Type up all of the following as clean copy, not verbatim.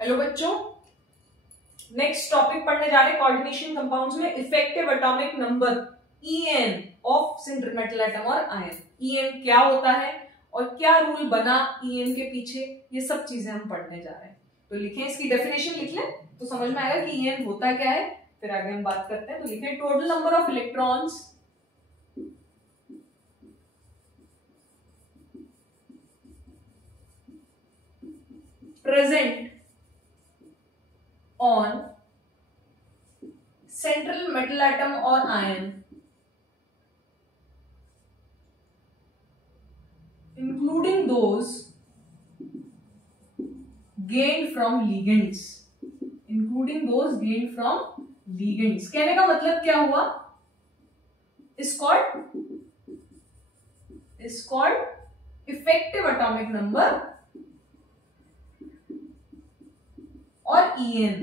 Hello बच्चों, next topic पढ़ने जा रहे हैं कोऑर्डिनेशन कंपाउंड्स में effective atomic number En of sinter metal atom और आयन। En क्या होता है और क्या रूल बना En के पीछे, ये सब चीजें हम पढ़ने जा रहे हैं। तो लिखें, इसकी डेफिनेशन लिख लें तो समझ में आएगा कि En होता क्या है, फिर आगे हम बात करते हैं। तो लिखें, total number of electrons present on central metal atom or ion including those gained from ligands, कहने का मतलब क्या हुआ, is called effective atomic number और En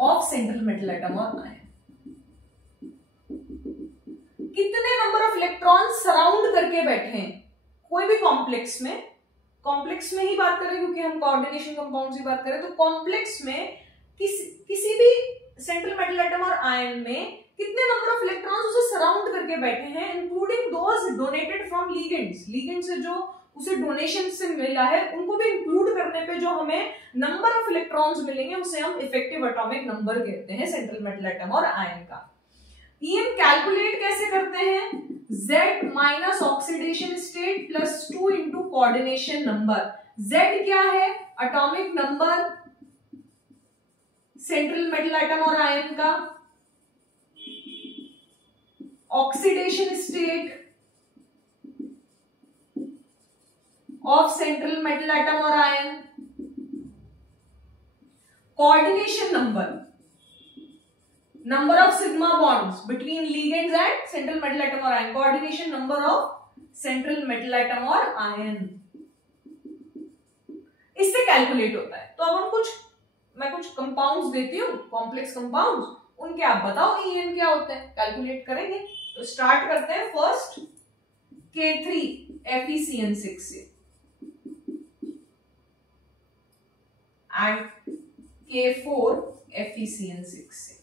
of central metal atom और आयन। कितने नंबर ऑफ इलेक्ट्रॉन सराउंड करके बैठे हैं कोई भी कॉम्प्लेक्स में ही बात करें क्योंकि हम कोऑर्डिनेशन कंपाउंड्स की बात करें, तो कॉम्प्लेक्स में किसी भी सेंट्रल मेटल एटम और आयन में कितने नंबर ऑफ इलेक्ट्रॉन्स उसे सराउंड करके बैठे हैं, including those donated from ligands से जो उसे डोनेशन से मिला है, उनको भी इंक्लूड करने पे जो हमें नंबर ऑफ इलेक्ट्रॉन्स मिलेंगे उसे हम इफेक्टिव एटॉमिक नंबर कहते हैं सेंट्रल मेटल एटम और आयन का। EM कैलकुलेट कैसे करते हैं, Z minus oxidation state plus 2 into coordination number. Z क्या है, atomic number central metal atom और आयन का, oxidation state of central metal atom और ion, coordination number of sigma bonds between ligands and central metal atom और ion, coordination number of central metal atom और ion, इससे calculate होता है। तो अब हम मैं कुछ कंपाउंड्स देती हूँ, कॉम्प्लेक्स कंपाउंड्स, उनके आप बताओ En क्या होते हैं, कैलकुलेट करेंगे। तो स्टार्ट करते हैं फर्स्ट K3FeCN6 से एंड K4FeCN6 से।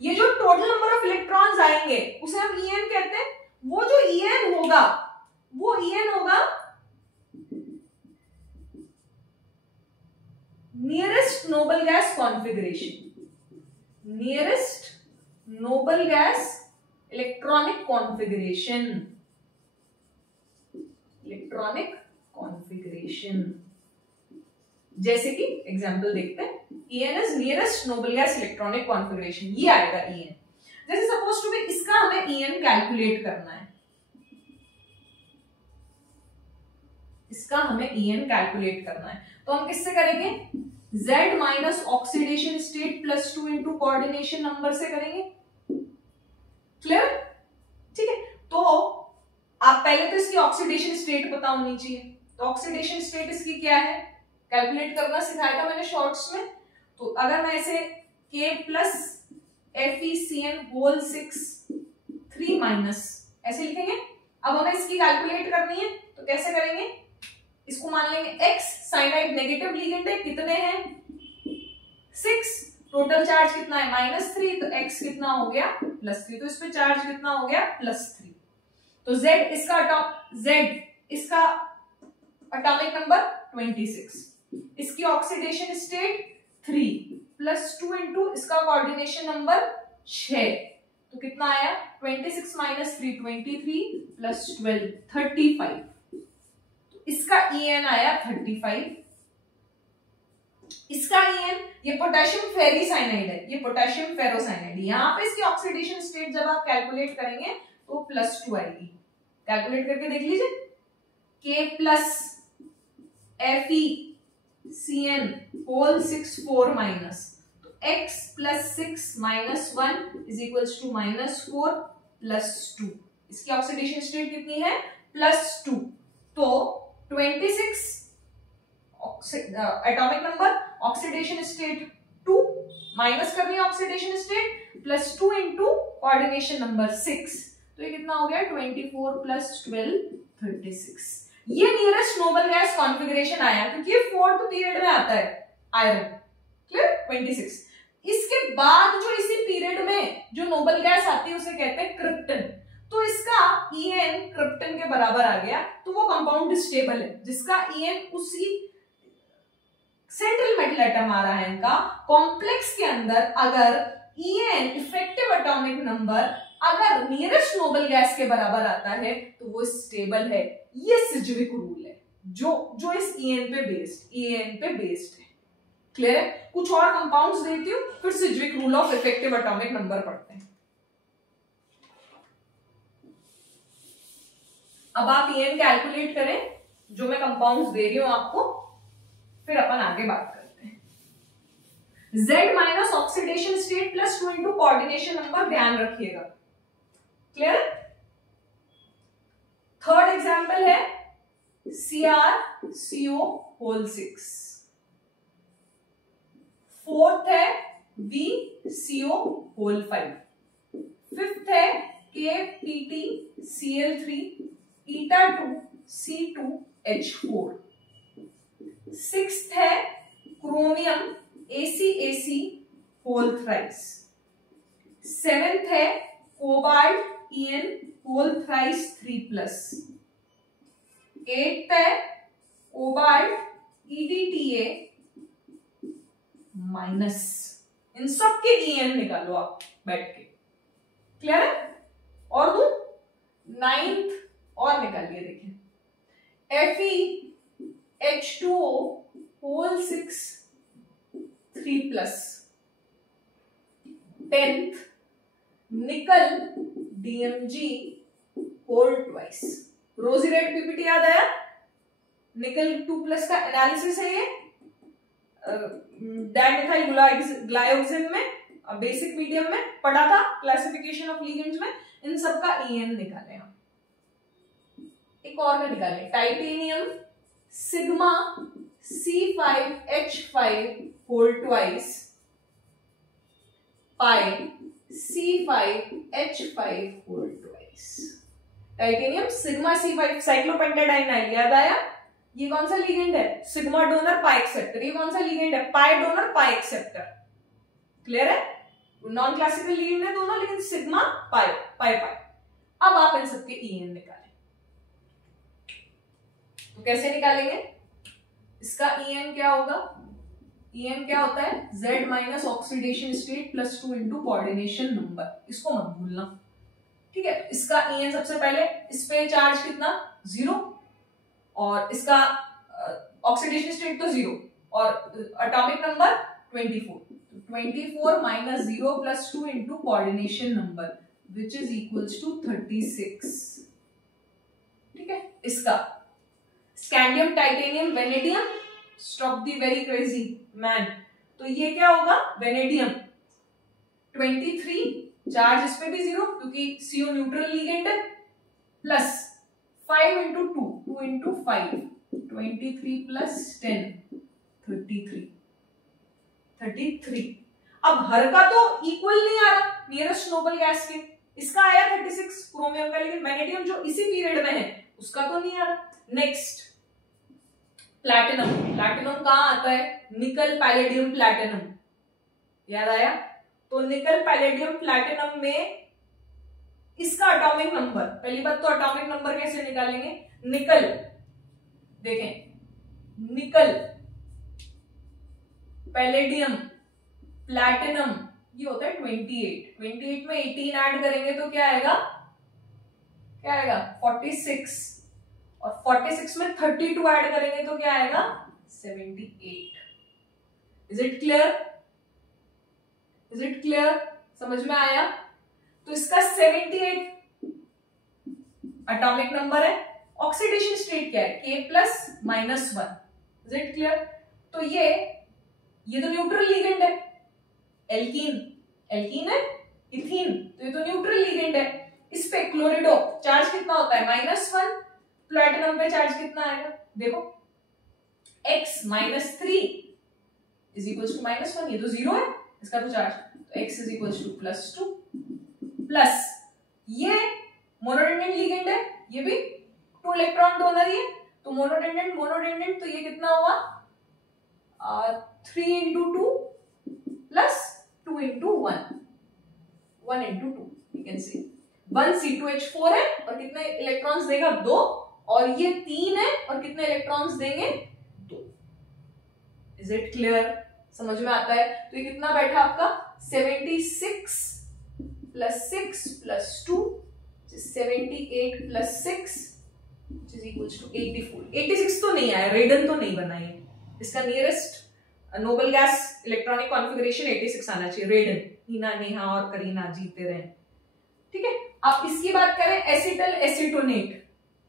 ये जो टोटल नंबर ऑफ इलेक्ट्रॉन्स आएंगे उसे हम En कहते हैं। वो जो En होगा nearest noble gas configuration, nearest noble gas electronic configuration. जैसे कि एग्जांपल देखते हैं, En is nearest noble gas electronic configuration, ये आएगा En। जैसे सपोज टू बी इसका हमें En कैलकुलेट करना है, तो हम किससे करेंगे, Z minus oxidation state plus 2 into coordination number से करेंगे। क्लियर, ठीक है। तो आप पहले तो इसकी ऑक्सीडेशन स्टेट पता होनी चाहिए, तो ऑक्सीडेशन स्टेट इसकी क्या है, कैलकुलेट करना सिखाया था मैंने शॉर्ट्स में। तो अगर मैं इसे K प्लस FeCN6 3 माइनस ऐसे लिखेंगे। अब हमें इसकी कैलकुलेट करनी है, तो कैसे करेंगे, इसको मान लेंगे X, साइनाइड नेगेटिव लिगेंड है, कितने हैं 6, टोटल चार्ज कितना है -3, तो X कितना हो गया +3, तो इस पे चार्ज कितना हो गया +3। तो Z इसका एटॉमिक नंबर 26, इसकी ऑक्सीडेशन स्टेट 3 प्लस 2 इंटू इसका कोऑर्डिनेशन नंबर 6, तो कितना आया 26 माइनस 3 23 प्लस 12 35, तो इसका En आया 35। इसका En, ये पोटेशियम फेरीसाइनाइड है, ये पोटेशियम फेरोसाइनाइड, यहां पे इसकी ऑक्सीडेशन स्टेट जब आप कैलकुलेट करेंगे तो +2 आएगी। कैलकुलेट करके देख लीजिए, K प्लस FeCN6 4 माइनस, तो X plus 6 minus 1 is equals to -4 plus 2, इसकी ऑक्सीडेशन स्टेट कितनी है +2, तो 26 atomic number, oxidation state 2, minus करनी है oxidation state +2 into coordination number 6, तो ये कितना हो गया 24 प्लस 12 36। ये नियरेस्ट नोबल गैस कॉन्फ़िगरेशन आया क्योंकि ये 4th पीरियड में आता है आयरन। क्लियर? 26। इसके बाद जो इसी पीरियड में जो नोबल गैस आती है उसे कहते हैं क्रिप्टन। तो इसका En क्रिप्टन के बराबर आ गया, तो वो कंपाउंड स्टेबल है जिसका En उसी सेंट्रल मेटल एटम आ रहा है इनका। कॉम्प्लेक्स के अंदर अगर En इफेक्टिव एटॉमिक नंबर अगर नियरेस्ट नोबल गैस के बराबर आता है तो वो स्टेबल है। ये सिज्विक रूल है जो इस En पे बेस्ड है। क्लियर है? कुछ और कंपाउंड्स देती हूँ, फिर Sidgwick rule of effective atomic number पढ़ते हैं। अब आप En कैलकुलेट करें जो मैं कंपाउंड्स दे रही हूं आपको, फिर अपन आगे बात करते हैं। Z minus oxidation state plus 2 into coordination number, ध्यान रखिएगा। क्लियर? थर्ड एग्जाम्पल है CrCO होल 6। फोर्थ है VCO होल 5। फिफ्थ है KPtCl3 eta 2 C2H4। सिक्स्थ है chromium ACAC whole thrice. Seventh है cobalt En whole thrice 3+। Eighth है cobalt EDTA minus. इन सब के En निकालो आप बैठ के। क्लियर है? और दो नाइन्थ और निकालिए, देखिए FeH2O होल 6 3+। 10th निकल DMG होल 2। रोजी रेड पीपीटी याद आया? निकल 2+ का एनालिसिस है ये डाइमिथाइल ग्लाइकोजेन में, बेसिक मीडियम में पढ़ा था, क्लासिफिकेशन ऑफ लिगेंड्स में। इन सब का En निकाले हम। एक और में निकाले titanium sigma C5H5 whole 2 pi C5H5 whole 2। Titanium sigma C5 cyclopentadienyl, याद आया? ये कौन सा लिगेंड है? Sigma donor pi acceptor. ये कौन सा लिगेंड है? Pi donor pi acceptor. Clear है? नॉन क्लासिकल लिगेंड है दोनों, लेकिन सिग्मा पाई पाई पाई। अब आप इन सबके En निकालें, तो कैसे निकालेंगे? इसका En क्या होगा? En क्या होता है? Z minus oxidation state plus 2 into coordination number. इसको मत भूलना, ठीक है? इसका En सबसे पहले, इस पे चार्ज कितना? 0, और इसका ऑक्सीडेशन स्टेट तो 0 और atomic number 24। 24 minus 0 plus 2 into coordination number which is equals to 36। ठीक है? इसका scandium titanium vanadium, stop the very crazy man. तो ये क्या होगा? वेनेडियम 23, चार्ज इस पे भी 0 क्योंकि CO न्यूट्रल लिगेंड है, प्लस 5 इंटू 2, 2 इंटू 5, 23 प्लस 10 33। अब हर का तो इक्वल नहीं आ रहा नियरेस्ट नोबल गैस के। इसका आया 36 क्रोमियम का, लेकिन वेनेडियम जो इसी पीरियड में है उसका तो नहीं आ रहा। Next platinum. प्लैटिनम कहां आता है? निकल पैलेडियम प्लैटिनम, याद आया? तो निकल पैलेडियम प्लैटिनम में इसका एटॉमिक नंबर, पहली बात तो एटॉमिक नंबर कैसे निकालेंगे? निकल, देखें, निकल पैलेडियम प्लैटिनम ये होता है 28। 28 में 18 ऐड करेंगे तो क्या आएगा? 46, और 46 में 32 ऐड करेंगे तो क्या आएगा? 78। Is it clear? समझ में आया? तो इसका 78 एटॉमिक नंबर है। ऑक्सीडेशन स्टेट क्या है? K plus -1। Is it clear? तो ये तो न्यूट्रल लिगेंड है। एल्कीन है, इथीन, तो ये तो न्यूट्रल लिगेंड है। इस पे क्लोरिडो चार्ज कितना होता है? -1। प्लैटिनम पे चार्ज कितना आएगा? देखो x -3 इज इक्वल्स टू -1, ये तो 0 है इसका तो चार्ज, तो x is equals to +2 plus ये मोनोडेंडेंट लिगेंड है, ये भी 2 इलेक्ट्रॉन डोनर ही है, तो मोनोडेंडेंट मोनोडेंडेंट, तो ये कितना हुआ 3 into 2 plus 2 into 1, 1 into 2, you can see 1 C2H4 है और कितने इलेक्ट्रॉन्स देगा 2, और ये 3 है और कितने इलेक्ट्रॉन्स देंगे 2। Is it clear? समझ में आता है? तो ये कितना बैठा आपका 76 plus 6 plus 2, which is 78 plus 6, which is equals to 84। 86 तो नहीं आया, रेडन तो नहीं बना ये, इसका nearest noble gas electronic configuration 86 आना चाहिए। रेडन, हीना, नेहा और करीना जीते रहे। ठीक है, अब इसकी बात करें एसिटल एसीटोनेट,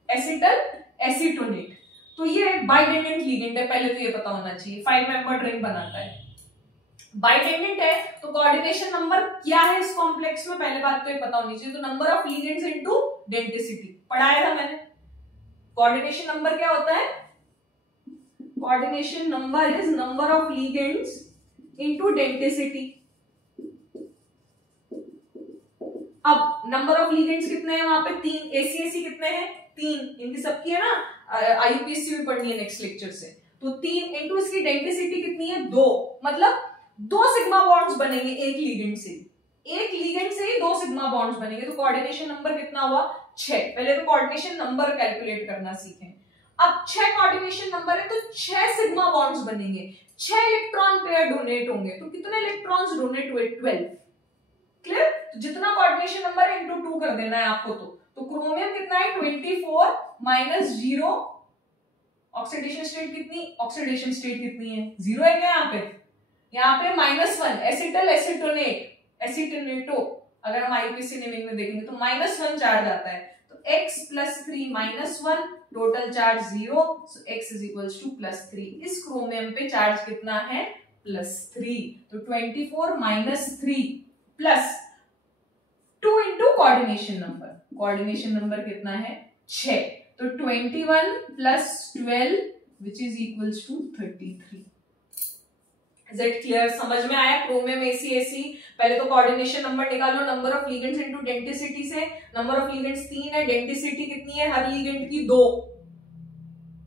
एसिटल एसीटोनेट, तो ये बाइडेंडेंट लिगेंड है, पहले तो ये पता होना चाहिए, 5 मेंबर रिंग बनाता है। बाइडेंडेंट है तो कोऑर्डिनेशन नंबर क्या है इस कॉम्प्लेक्स में, पहले बात तो ये पता होनी चाहिए। तो number of ligands into density पढ़ाया था मैंने। कोऑर्डिनेशन नंबर क्या होता है? Coordination number is number of ligands into density. अब नंबर ऑफ लिगेंड्स कितने हैं वहां पे? 3। एसीएसी कितने हैं? 3। इनकी सबकी है ना, आईयूपीएससी भी पढ़नी है नेक्स्ट लेक्चर से। तो 3 इंटू इसकी डेंसिटी कितनी है? 2, मतलब 2 सिग्मा बॉन्ड्स बनेंगे एक लिगेंड से, एक लिगेंड से ही 2 सिग्मा बॉन्ड्स बनेंगे। तो कोऑर्डिनेशन नंबर कितना हुआ? 6। पहले तो कोऑर्डिनेशन नंबर कैलकुलेट करना सीखें। अब 6 कोऑर्डिनेशन नंबर है तो 6 सिग्मा बॉन्ड्स बनेंगे, 6 इलेक्ट्रॉन पेयर डोनेट होंगे। तो कितने इलेक्ट्रॉन्स डोनेट हुए? 12। क्लियर? तो जितना कोऑर्डिनेशन नंबर है इंटू 2 कर देना है आपको। तो क्रोमियम कितना है? 24 माइनस 0। ऑक्सीडेशन स्टेट कितनी? ऑक्सीडेशन स्टेट कितनी है? 0 है क्या यहाँ पे? यहाँ पे -1। एसिटल एसीटोनेट, एसीटोनेटो, अगर हम आईयूपीएससी नेमिंग में देखेंगे तो -1 चार्ज आता है। तो x + 3 -1, टोटल चार्ज 0, सो x = +3। इस क्रोमियम पे चार्ज कितना है? +3। तो 24 - 3 plus 2 into coordination number, coordination number कितना है? 6। तो 21 + 12 which is equals to 33। Is it clear? समझ में आया? क्रोमियम एसी, पहले तो कोऑर्डिनेशन नंबर निकालो, number of ligands into density से। नंबर ऑफ लिगेंड्स 3 है, डेंसिटी कितनी है हर लिगेंड की? 2।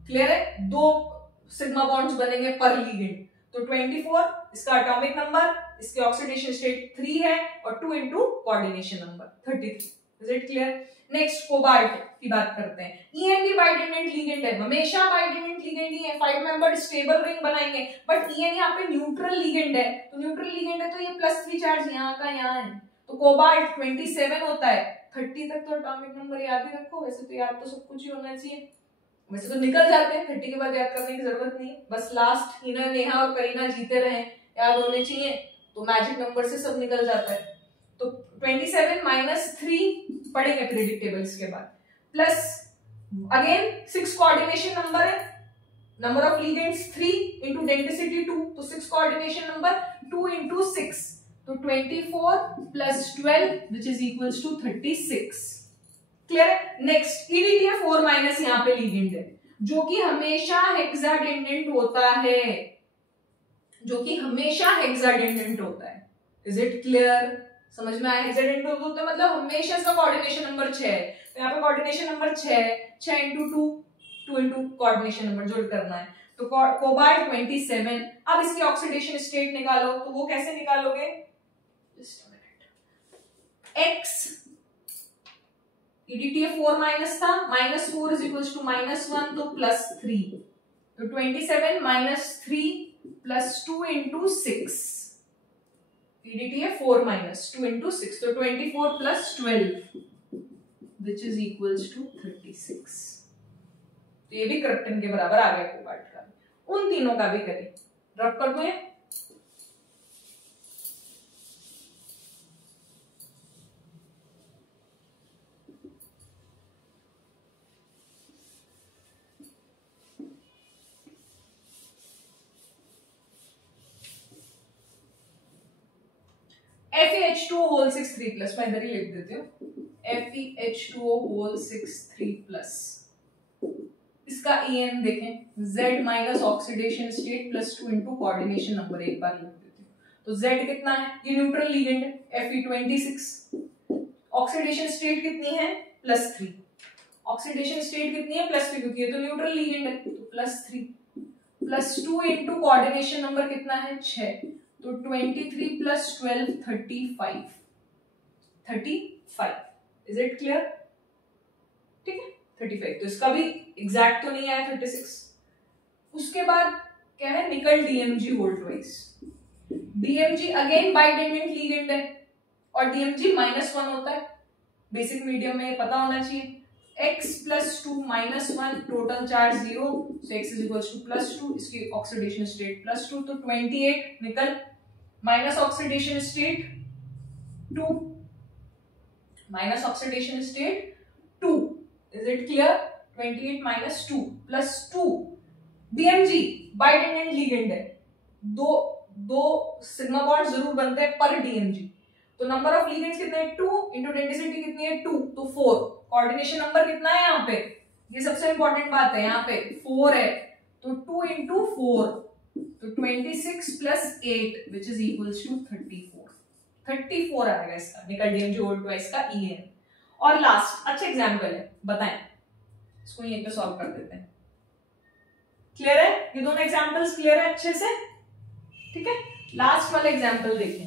क्लियर है? 2 सिग्मा बॉन्ड्स बनेंगे पर लिगेंड। तो 24 इसका एटॉमिक नंबर, इसके ऑक्सीडेशन स्टेट 3 है, और 2 into coordination number 33। Is it clear? Next cobalt की बात करते हैं। EN भी बाइडेंडेंट लिगेंड है, हमेशा बाइडेंडेंट लिगेंड ही है, 5 मेंबर्ड स्टेबल रिंग बनाएंगे, बट EN यहाँ पे न्यूट्रल लिगेंड है। तो न्यूट्रल लिगेंड है तो ये +3 चार्ज यहाँ का यहाँ है। तो कोबाल्ट 27 होता है। 30 तक तो एटॉमिक नंबर याद ही रखो, वैसे तो याद तो सब कुछ ही होना चाहिए, वैसे तो निकल जाते हैं, 30 के बाद याद करने की जरूरत नहीं, बस लास्ट हीना, नेहा और करीना जीते रहे, याद होने चाहिए, तो मैजिक नंबर से सब निकल जाता है। तो 27 - 3 पढ़ेंगे प्रेडिक्टेबल्स के बाद, प्लस अगेन 6 कोऑर्डिनेशन नंबर है, number of ligands 3 into density 2, तो 6 कोऑर्डिनेशन नंबर 2 इंटू 6, तो 24 + 12 which is equals to 36। Clear है? नेक्स्ट EDTA 4- यहाँ पे लिगेंड है, जो कि हमेशा हेक्साडेंडेंट होता है, जो कि हमेशा हेक्साडेंडेंट होता है। Is it clear? समझ में आया? हेक्साडेंडेंट होता है मतलब हमेशा इसका कोऑर्डिनेशन नंबर 6 है। तो यहाँ पे कोऑर्डिनेशन नंबर 6 है, 6 इंटू 2, 2 इंटू कोऑर्डिनेशन नंबर जोड़ करना है। तो कोबाल्ट 27। अब इसकी ऑक्सीडेशन स्टेट निकालो, तो वो कैसे निकालोगे? Just a minute. X EDTA 4- था, -4 इज इक्वल्स टू -1, तो +3, तो 27 - 3 + 2 इंटू 6, EDTA 4- 2 इंटू 6, तो 24 + 12 विच इज इक्वल्स टू 36। तो ये भी क्रिप्टन के बराबर आ गया कोबाल्ट का। उन तीनों का भी करें, रब कर दो ये। FeH2O6 3+, मैं इधर ही लिख देती हूँ, FeH2O6 3+, इसका EN देखें, Z- oxidation state +2 into coordination number, एक बार लिख देती हूँ। तो Z कितना है? ये न्यूट्रल लिगेंड है, Fe26, ऑक्सीडेशन स्टेट कितनी है? +3, ऑक्सीडेशन स्टेट कितनी है +3 क्योंकि ये तो न्यूट्रल लीगेंड है तो +3 +2 इंटू कोऑर्डिनेशन नंबर कितना है 6 तो 23 + 12 35 इज इट क्लियर? ठीक है 35 तो इसका भी एग्जैक्ट तो नहीं आया 36। उसके बाद क्या है निकल DMG वोल्ट वाइज। DMG अगेन बाइडेंडेंट लीगेंड है और DMG -1 होता है बेसिक मीडियम में पता होना चाहिए। x + 2 -1 total charge 0 so x = +2 इसकी ऑक्सीडेशन स्टेट +2 तो 28 nickel minus oxidation state 2 minus oxidation state 2 is it clear? 28 - 2 +2 DMG bidentate ligand है दो सिग्मा बॉन्ड जरूर बनते हैं पर DMG तो नंबर ऑफ लीगेंड्स कितने हैं 2 इंटू डेंसिटी कितनी है 2 तो 4 कोऑर्डिनेशन नंबर कितना है यहाँ पे ये सबसे इंपॉर्टेंट बात है यहाँ पे 4 है तो 2 इंटू 4 तो 26 + 8 विच इज इक्वल्स टू 34 आएगा इसका निकल DMG वोल्ट वाइज का EN। और लास्ट अच्छा एग्जांपल है बताएं इसको यहीं पे सॉल्व कर देते हैं। क्लियर है ये दोनों एग्जांपल्स क्लियर है अच्छे से? ठीक है लास्ट वाला एग्जांपल देखें।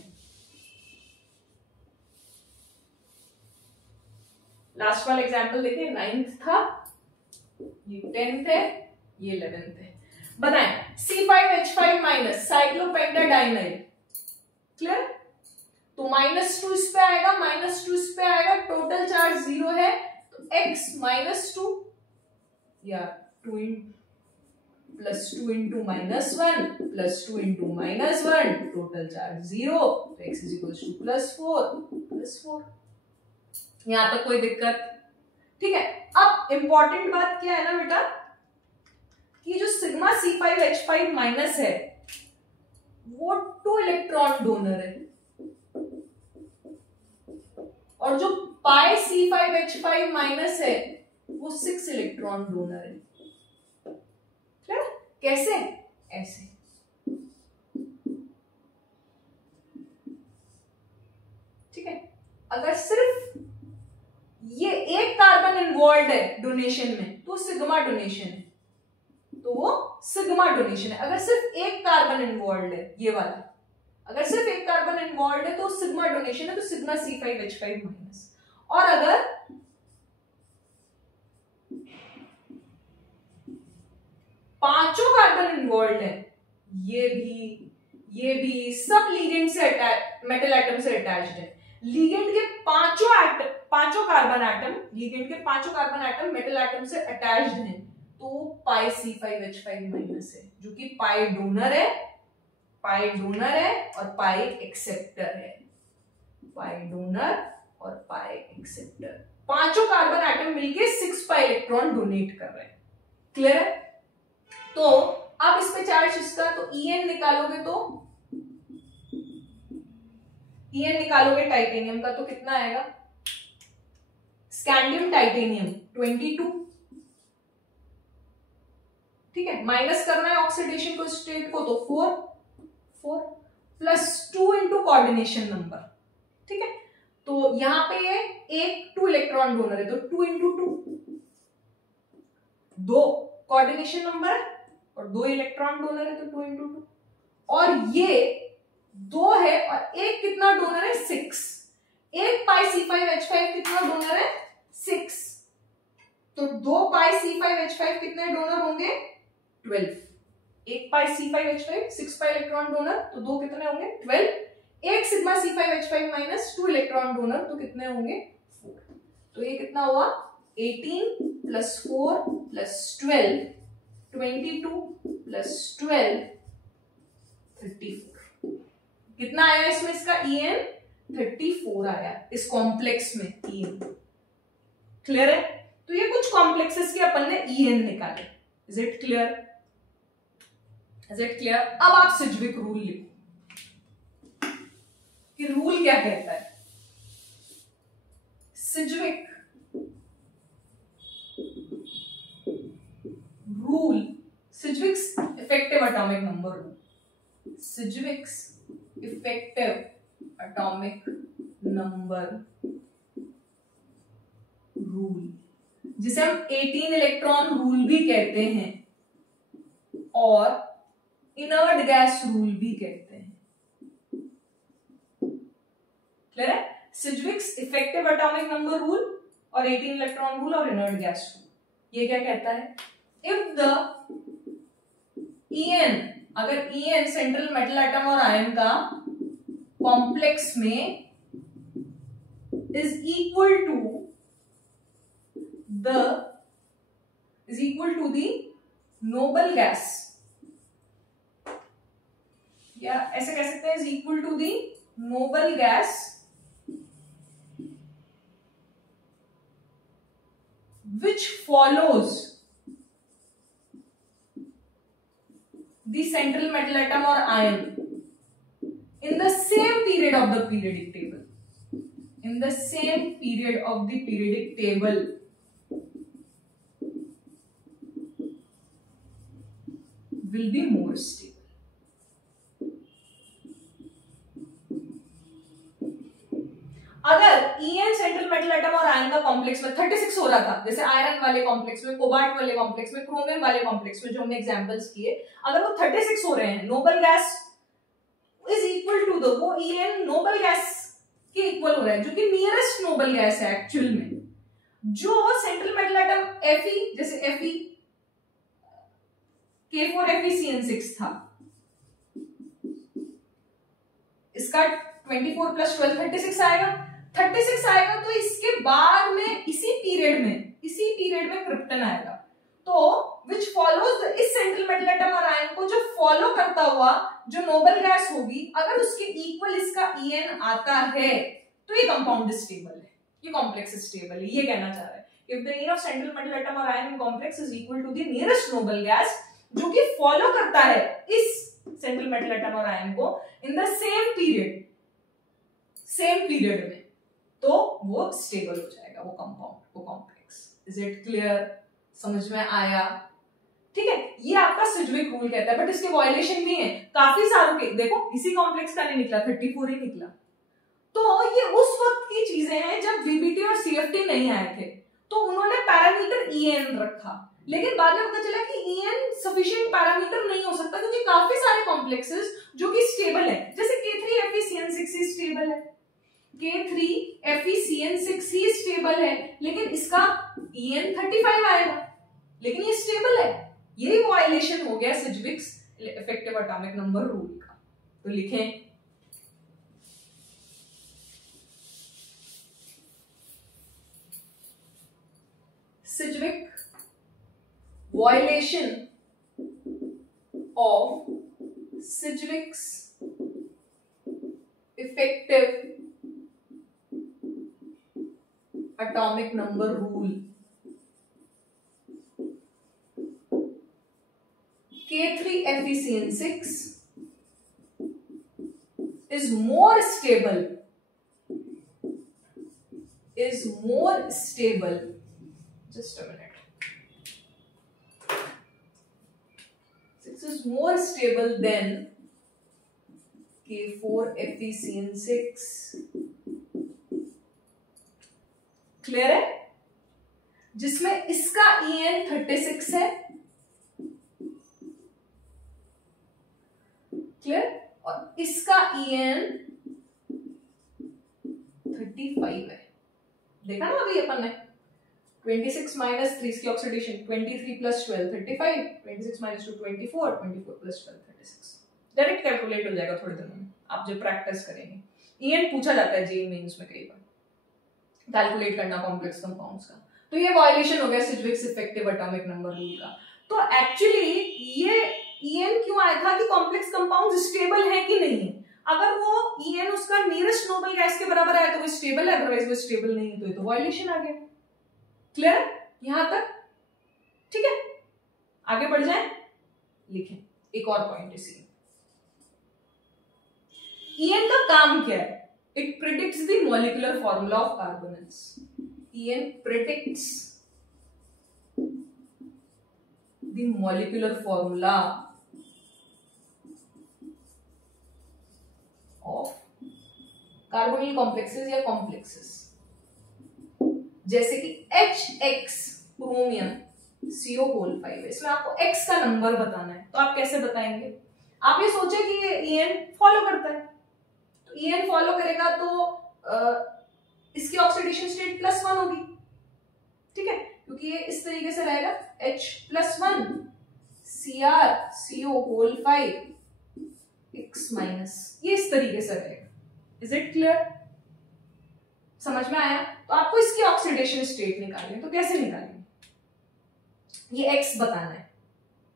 लास्ट वाला एग्जांपल देखें 9th था ये 10th है ये 11th है। बताएं C5H5- साइक्लोपेंटाडाइनाइल क्लियर तो -2 इस पे आएगा -2 इस पे आएगा टोटल चार्ज 0 है तो x -2 या 2 +2 इंटू -1 +2 इंटू -1 टोटल चार्ज 0 तो x +4 यहां तक कोई दिक्कत? ठीक है अब इंपॉर्टेंट बात क्या है ना बेटा कि जो सिग्मा C5H5- है वो 2 इलेक्ट्रॉन डोनर है और जो पाई C5H5- है वो 6 इलेक्ट्रॉन डोनर है। कैसे? ऐसे ठीक है अगर सिर्फ ये एक कार्बन इन्वॉल्व है डोनेशन में तो सिग्मा डोनेशन है तो वो सिग्मा डोनेशन है। अगर सिर्फ एक कार्बन इन्वॉल्व है ये वाला अगर सिर्फ एक कार्बन इन्वॉल्व है तो सिग्मा डोनेशन है तो सिग्मा C5H5- और अगर पांचों कार्बन इन्वॉल्व है ये भी सब लीगेंड से मेटल एटम से अटैच्ड है लीगेंड के पांचों कार्बन एटम मेटल एटम से अटैच्ड हैं तो पाई C5H5- है जो कि पाई डोनर है और पाई एक्सेप्टर है पांचों कार्बन एटम मिलके 6 पाई इलेक्ट्रॉन डोनेट कर रहे हैं। क्लियर है? तो अब इस पे चार्ज इसका तो EN निकालोगे टाइटेनियम का तो कितना आएगा स्कैंडियम टाइटेनियम 22 ठीक है माइनस करना है ऑक्सीडेशन को स्टेट को तो 4 +2 इंटू कोऑर्डिनेशन नंबर। ठीक है तो यहां पे ये एक 2 इलेक्ट्रॉन डोनर है तो 2 इंटू 2 कोऑर्डिनेशन नंबर है और 2 इलेक्ट्रॉन डोनर है तो 2 इंटू 2 और ये 2 है और एक कितना डोनर है 6 एक पाई C5H5 कितना डोनर है 6 तो 2 पाई C5H5 कितने डोनर होंगे 12 एक पाई C5H5 6 पाई इलेक्ट्रॉन डोनर तो 2 कितने होंगे 12 एक सिग्मा C5H5- 2 इलेक्ट्रॉन डोनर तो कितने होंगे 4 तो ये कितना हुआ 18 + 4 + 12 22 + 12 34 कितना आया इसमें इसका EN 34 आया इस कॉम्प्लेक्स में EN। क्लियर है? तो ये कुछ कॉम्प्लेक्सेस के अपन ने EN निकाले। Is it clear? अब आप सिज्विक रूल लिखो कि रूल क्या कहता है। Sidgwick rule Sidgwick's effective atomic number rule Sidgwick's effective atomic number rule जिसे हम 18 इलेक्ट्रॉन रूल भी कहते हैं और इनर्ट गैस रूल भी कहते हैं। क्लियर है? सिज्विक्स इफेक्टिव एटॉमिक नंबर रूल और 18 इलेक्ट्रॉन रूल और इनर्ट गैस रूल, ये क्या कहता है? इफ द En, अगर En सेंट्रल मेटल एटम और आयन का कॉम्प्लेक्स में is equal to the noble gas, या ऐसे कह सकते हैं is equal to the noble gas which follows the central metal atom or ion in the same period of the periodic table. In the same period of the periodic table, will be more stable. अगर En central metal atom और ion का complex में 36 हो रहा था, जैसे iron वाले complex में, कोबाल्ट वाले कॉम्प्लेक्स में, क्रोमियम वाले कॉम्प्लेक्स में जो हमने एग्जांपल्स किए, अगर वो 36 हो रहे हैं, noble gas is equal to the, वो En नोबल गैस के इक्वल हो रहा है, जो कि नियरेस्ट नोबल गैस है एक्चुअल में। जो सेंट्रल मेटल एटम Fe, जैसे Fe K4FeCN6 था, इसका 24 प्लस 12 36 आएगा। 36 आएगा तो इसके बाद में इसी पीरियड में क्रिप्टन आएगा। तो विच फॉलोज, इस सेंट्रल मेटल एटम और आयन को जो फॉलो करता हुआ जो नोबल गैस होगी, अगर उसके इक्वल इसका En आता है तो ये कंपाउंड स्टेबल है, ये कॉम्प्लेक्स स्टेबल है। ये कहना चाह रहा है if the En of central metal atom और ion complex is equal to the nearest noble gas, जो कि फॉलो करता है इस सेंट्रल मेटल एटम और आयन को इन द सेम पीरियड में, तो वो स्टेबल हो जाएगा, वो कंपाउंड, वो कॉम्प्लेक्स। Is it clear? समझ में आया? ठीक है, ये आपका सिज्विक रूल कहता है, बट इसके वायलेशन भी हैं काफी सारों के। देखो इसी कॉम्प्लेक्स का नहीं निकला, 34 ही निकला। तो ये उस वक्त की चीजें हैं जब वीबीटी और सीएफटी नहीं आए थे, तो उन्होंने पैरामीटर En रखा, लेकिन बाद में पता चला कि En सफिशिएंट पैरामीटर नहीं हो सकता, क्योंकि काफी सारे कॉम्प्लेक्सेस जो कि स्टेबल है, जैसे K3FeCN6 ही स्टेबल है, K3FeCN6 ही स्टेबल है, लेकिन इसका En 35 आएगा, लेकिन ये स्टेबल है। यही वायलेशन हो गया सिज्विक्स इफेक्टिव एटॉमिक नंबर रूल का। तो लिखें Sidgwick violation of Sidgwick's effective atomic number rule. K3FeCN6 is more stable. Just a minute. 6 is more stable than K4FeCN6. Clear है? जिसमें इसका En 36 है, क्लियर, और इसका En 35 है। देखा ना अभी अपन ने 26 माइनस 3 की oxidation, 23 plus 12 35, 26 minus 2 24, 24 plus 12 36। Direct calculate हो जाएगा थोड़ी देर में, आप जब प्रैक्टिस करेंगे। En पूछा जाता है जेईई मेंस में कई बार, कैलकुलेट करना कॉम्प्लेक्स कंपाउंड्स का। तो ये वायलेशन हो गया सिज्विक्स इफेक्टिव एटॉमिक नंबर रूल का। तो एक्चुअली ये En क्यों आया था कि कॉम्प्लेक्स कंपाउंड स्टेबल है कि नहीं है। अगर वो En उसका नियरेस्ट नोबल गैस के बराबर आया तो वो स्टेबल है, अदरवाइज वो स्टेबल नहीं है, तो ये तो वायलेशन आ गया। क्लियर यहां तक? ठीक है, आगे बढ़ जाए, लिखें एक और पॉइंट इसी। En का काम क्या है? It predicts the molecular formula of carbonyls. En predicts the molecular formula of carbonyl complexes या complexes, जैसे कि HX क्रोमियम CO होल 5 है। इसमें आपको X का नंबर बताना है, तो आप कैसे बताएंगे? आप ये सोचे कि ये EN फॉलो करता है, तो EN फॉलो करेगा तो इसकी ऑक्सीडेशन स्टेट +1 होगी, ठीक है, क्योंकि ये इस तरीके से रहेगा H+1 Cr CO whole 5 X minus, ये इस तरीके से रहेगा। Is it clear? समझ में आया? तो आपको इसकी ऑक्सीडेशन स्टेट निकालनी है, तो कैसे निकालेंगे? ये X बताना है,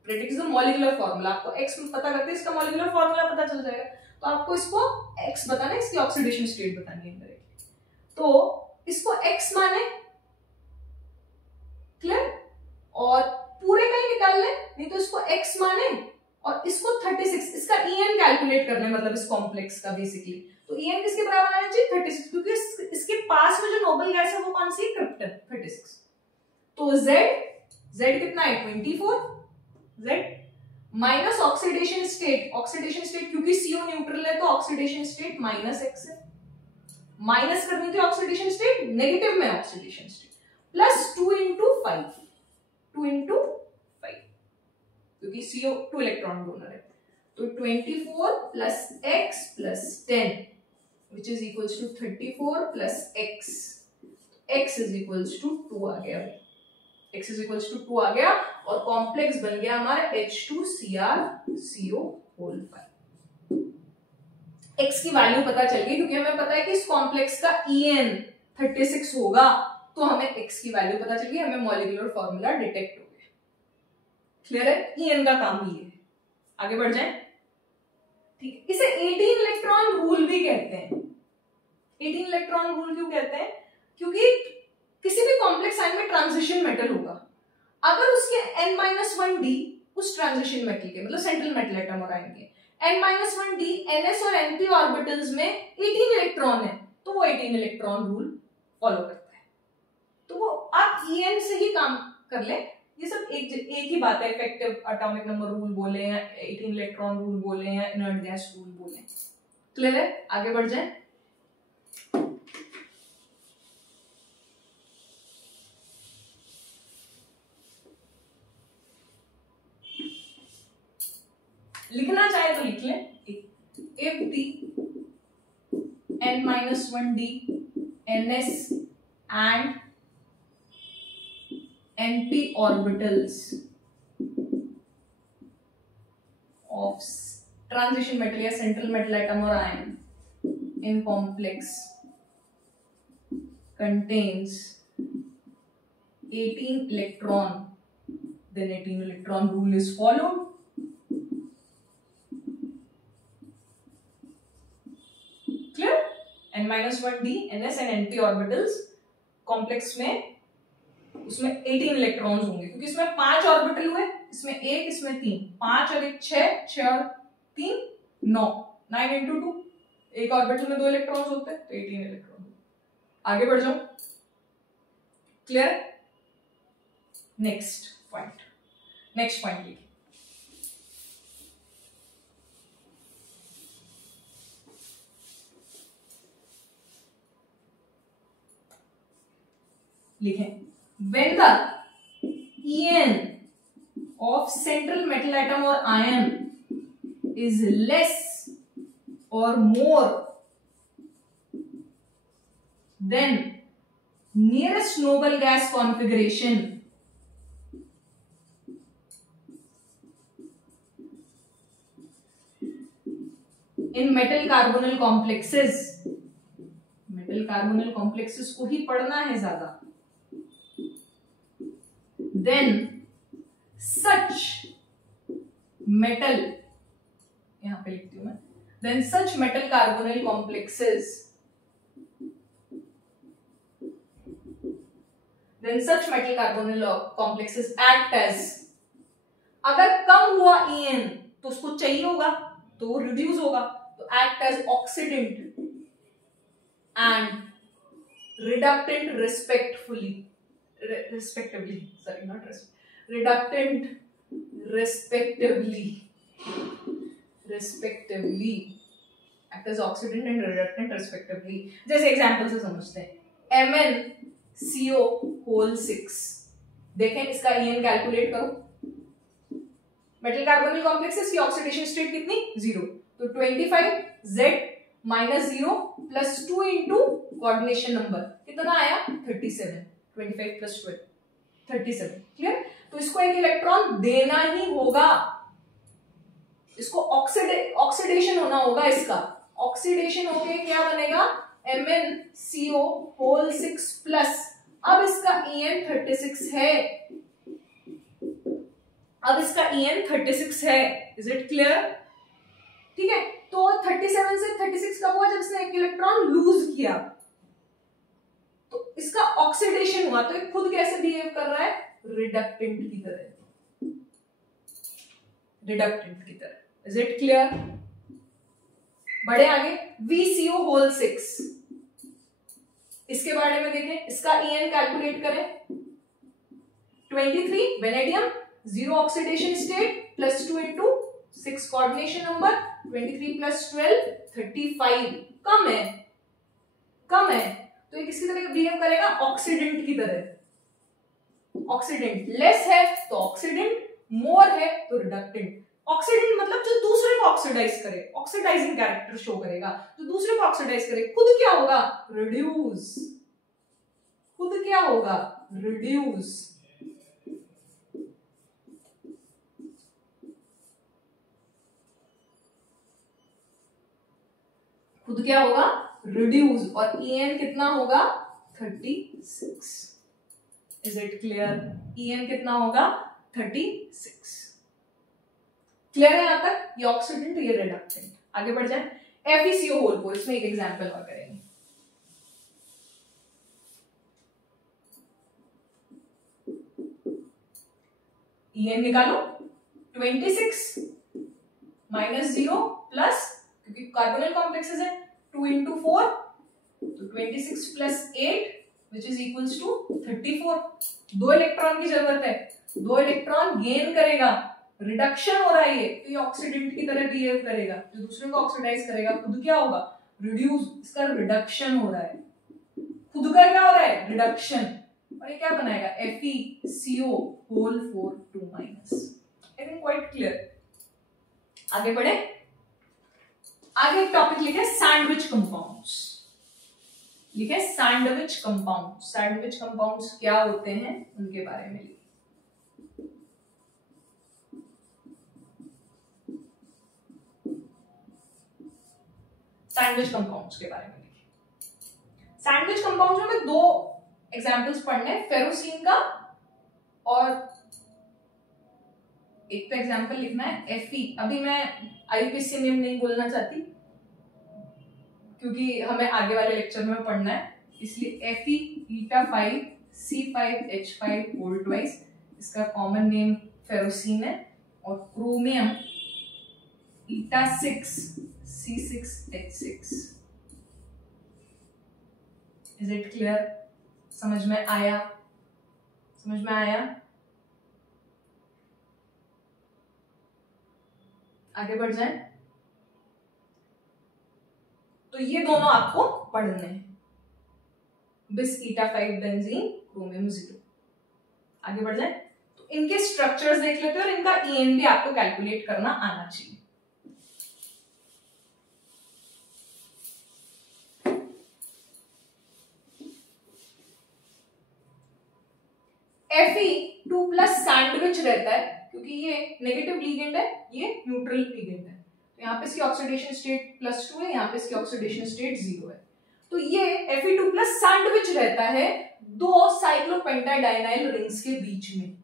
प्रेडिक्ट द मॉलिक्यूलर फॉर्मूला। आपको X पता करते हैं, इसका मॉलिक्यूलर फॉर्मूला पता चल जाएगा, तो आपको इसको X बताना है, इसकी ऑक्सीडेशन स्टेट बतानी है डायरेक्टली। तो इसको X माने, क्लियर, और पूरे का ही निकाल ले, नहीं तो इसको X माने और इसको 36, इसका EN कैलकुलेट कर ले, मतलब इस कॉम्प्लेक्स का बेसिकली। तो EN किसके बराबर आना चाहिए? 36, क्योंकि इसके पास में जो नोबल गैस है वो कौन सी? क्रिप्टन, 36। तो Z कितना है? 24 Z minus oxidation state, oxidation state क्योंकि CO न्यूट्रल है तो ऑक्सीडेशन स्टेट -X है, माइनस करनी थी ऑक्सीडेशन स्टेट, नेगेटिव में ऑक्सीडेशन स्टेट, प्लस 2 into 5 क्योंकि CO 2 इलेक्ट्रॉन डोनर है, तो 24 plus X plus 10 which is equals to 34 plus X, X is equals to 2 आ गया, X is equals to 2 आ गया, और कॉम्प्लेक्स बन गया हमारा H2Cr CO होल 5। X की वैल्यू पता चल गई, क्योंकि हमें पता है कि इस कॉम्प्लेक्स का EN 36 होगा, तो हमें X की वैल्यू पता चल गई, हमें मॉलिक्यूलर फॉर्मूला डिटेक्ट हो गया। क्लियर है? EN का काम ही है। आगे बढ़ जाएं, ठीक है। इसे 18 इलेक्ट्रॉन रूल भी कहते हैं। 18 इलेक्ट्रॉन रूल क्यों कहते हैं? क्योंकि किसी भी कॉम्प्लेक्स आयन में ट्रांजिशन मेटल होगा, अगर उसके n-1d उस ट्रांजिशन मेटल के, मतलब सेंट्रल मेटल एटम और आयन के n-1d ns और np ऑर्बिटल्स में 18 इलेक्ट्रॉन है, तो वो 18 इलेक्ट्रॉन रूल फॉलो करता है। तो वो आप EN से ही काम कर ले, ये सब एक ही बात है। इफेक्टिव एटॉमिक नंबर रूल बोले या 18 इलेक्ट्रॉन रूल बोले या इनर्ट गैस रूल बोले। क्लियर है? आगे बढ़ जाए। लिखना चाहे तो लिख ले, if the n-1d ns and np orbitals of transition metal या central metal atom or ion in complex contains 18 electron, then 18 electron rule is followed. Clear? n-1d ns and np orbitals complex में उसमें 18 electrons होंगे, क्योंकि इसमें 5 orbital हुए, इसमें 1, इसमें 3, 5 और 1 6, 6 और 3 9, 9 into 2, एक ऑर्बिटल में 2 इलेक्ट्रॉन्स होते हैं, तो 18 इलेक्ट्रॉन। आगे बढ़ जाओ। क्लियर? नेक्स्ट पॉइंट लिखिए। When the EN of central metal atom or ion is less or more than nearest noble gas configuration, in metal carbonyl complexes को ही पढ़ना है ज्यादा, then such metal, यहां पे लिखती हूं मैं, then such metal carbonyl complexes act as, अगर कम हुआ EN तो उसको चाहिए होगा तो वो रिड्यूस होगा, तो act as oxidant and reductant respectively, act as oxidant and reductant respectively। जैसे एग्जांपल से समझते हैं, MnCO होल 6 देखें इसका EN कैलकुलेट करो। मेटल कार्बोनिल कॉम्प्लेक्सेस की ऑक्सीडेशन स्टेट कितनी 0, तो 25Z minus 0 plus 2 into coordination number कितना आया 37, 25 प्लस 12 37। क्लियर? तो इसको एक इलेक्ट्रॉन देना ही होगा, इसको ऑक्सीडेशन होना होगा, इसका ऑक्सीडेशन होके क्या बनेगा MnCO होल 6 प्लस। अब इसका EN 36 है, अब इसका EN 36 है। Is it clear? ठीक है, तो 37 से 36 कब हुआ जब इसने एक इलेक्ट्रॉन लूज किया, तो इसका ऑक्सीडेशन हुआ। तो ये खुद कैसे बिहेव कर रहा है रिडक्टेंट की तरह, रिडक्टेंट की तरह। Is it clear? बढ़े आगे, VCO होल 6, इसके बारे में देखें, इसका EN कैलकुलेट करें। 23 vanadium 0 oxidation state plus 2 into 6 coordination number, 23 plus 12 35, कम है, कम है, तो ये किसकी तरह बिहेव करेगा ऑक्सीडेंट की तरह। ऑक्सीडेंट लेस है तो ऑक्सीडेंट, मोर है तो रिडक्टेंट। ऑक्सीडेंट मतलब जो दूसरे को ऑक्सीडाइज करे, ऑक्सीडाइजिंग कैरेक्टर शो करेगा, जो दूसरे को ऑक्सीडाइज करे। खुद क्या होगा रिड्यूस, खुद क्या होगा रिड्यूस। खुद क्या होगा रिड्यूस, और EN कितना होगा 36। Is it clear? EN कितना होगा 36। क्लियर है यहां तक? ये ऑक्सीडेंट, ये रिडक्टेंट। आगे बढ़ जाए, FeCO होल 4, इसमें एक एग्जांपल और करेंगे। EN निकालो, 26 माइनस 0 प्लस, क्योंकि कार्बोनिल कॉम्प्लेक्सेस है, 2 इंटू 4, तो 26 plus 8 which is equals to 34। 2 electron की जरूरत है, 2 इलेक्ट्रॉन गेन करेगा, रिडक्शन हो रहा है ये, तो ये ऑक्सीडेंट की तरह बिहेव करेगा, जो दूसरे को ऑक्सीडाइज करेगा खुद क्या होगा रिड्यूस। इसका रिडक्शन हो रहा है, खुद का क्या हो रहा है रिडक्शन, और ये क्या बनाएगा FeCO whole 4 2 minus. I think quite clear. आगे बढ़े, आगे एक टॉपिक लिखे सैंडविच कंपाउंड्स। लिखे सैंडविच कंपाउंड। सैंडविच कंपाउंड्स क्या होते हैं उनके बारे में लिखे। सैंडविच कंपाउंड्स के बारे में लिखे। सैंडविच कंपाउंड्स में 2 एग्जांपल्स पढ़ने, फेरोसीन का और एक तो एग्जांपल लिखना है Fe। अभी मैं IUPAC नेम नहीं बोलना चाहती क्योंकि हमें आगे वाले लेक्चर में पढ़ना है, इसलिए Fe eta 5 C5H5 whole twice, इसका कॉमन नेम फेरोसीन है, और chromium eta 6 C6H6। Is it clear? समझ में आया? समझ में आया? आगे बढ़ जाए, तो ये दोनों आपको पढ़ने हैं, बिस eta 5 बेंजीन क्रोमियम 0। आगे बढ़ जाए, तो इनके स्ट्रक्चर्स देख लेते हैं और इनका EN भी आपको कैलकुलेट करना आना चाहिए। Fe2 प्लस सैंडविच रहता है क्योंकि ये नेगेटिव लिगेंड है, ये न्यूट्रल लिगेंड है, तो यहाँ पे इसकी ऑक्सीडेशन स्टेट +2 है, यहाँ पे इसकी ऑक्सीडेशन स्टेट 0 है। तो ये Fe2 प्लस सैंडविच रहता है 2 साइक्लोपेंटाडाइनाइल रिंग्स के बीच में,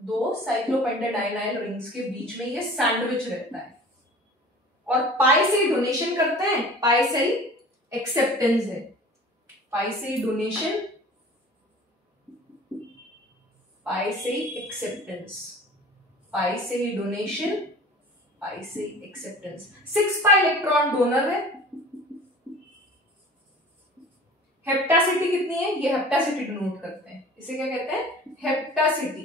2 साइक्लोपेंटाडाइनाइल रिंग्स के बीच में ये सैंडविच रहता है। और पाई से डोनेशन करते हैं, पाई से एक्सेप्टेंस है, पाई से डोनेशन, पाई से एक्सेप्टेंस, पाई से डोनेशन, पाई से एक्सेप्टेंस। 6 पाई इलेक्ट्रॉन डोनर है। हेप्टासिटी कितनी है, ये हेप्टासिटी डिनोट करते हैं, इसे क्या कहते हैं हेप्टासिटी।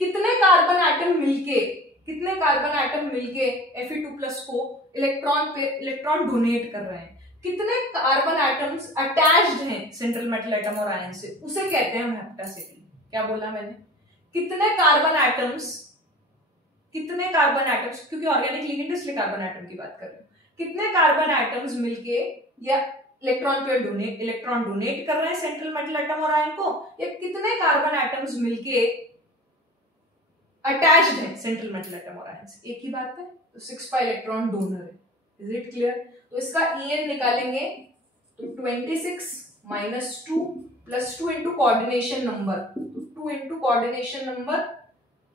कितने कार्बन एटम मिलके, कितने कार्बन एटम मिलके Fe2 प्लस को इलेक्ट्रॉन डोनेट कर रहे हैं, कितने कार्बन एटम्स अटैच्ड हैं सेंट्रल मेटल एटम और आयन से, उसे कहते हैं हम हेप्टासिटी। क्या बोला मैंने? कितने कार्बन एटम्स, क्योंकि ऑर्गेनिक लिगेंड इसलिए कार्बन एटम की बात कर रहे हो, कितने कार्बन एटम्स मिलके या इलेक्ट्रॉन डोनेट कर रहे हैं सेंट्रल मेटल एटम और आयन को, या कितने कार्बन एटम्स मिलके अटैच्ड है सेंट्रल मेटल एटम और आयन से, एक ही बात है। तो 6 pi इलेक्ट्रॉन डोनर है। Is it clear? तो इसका EN निकालेंगे तो 26 minus 2 plus 2 into coordination number, तो 2 इंटू कोऑर्डिनेशन नंबर,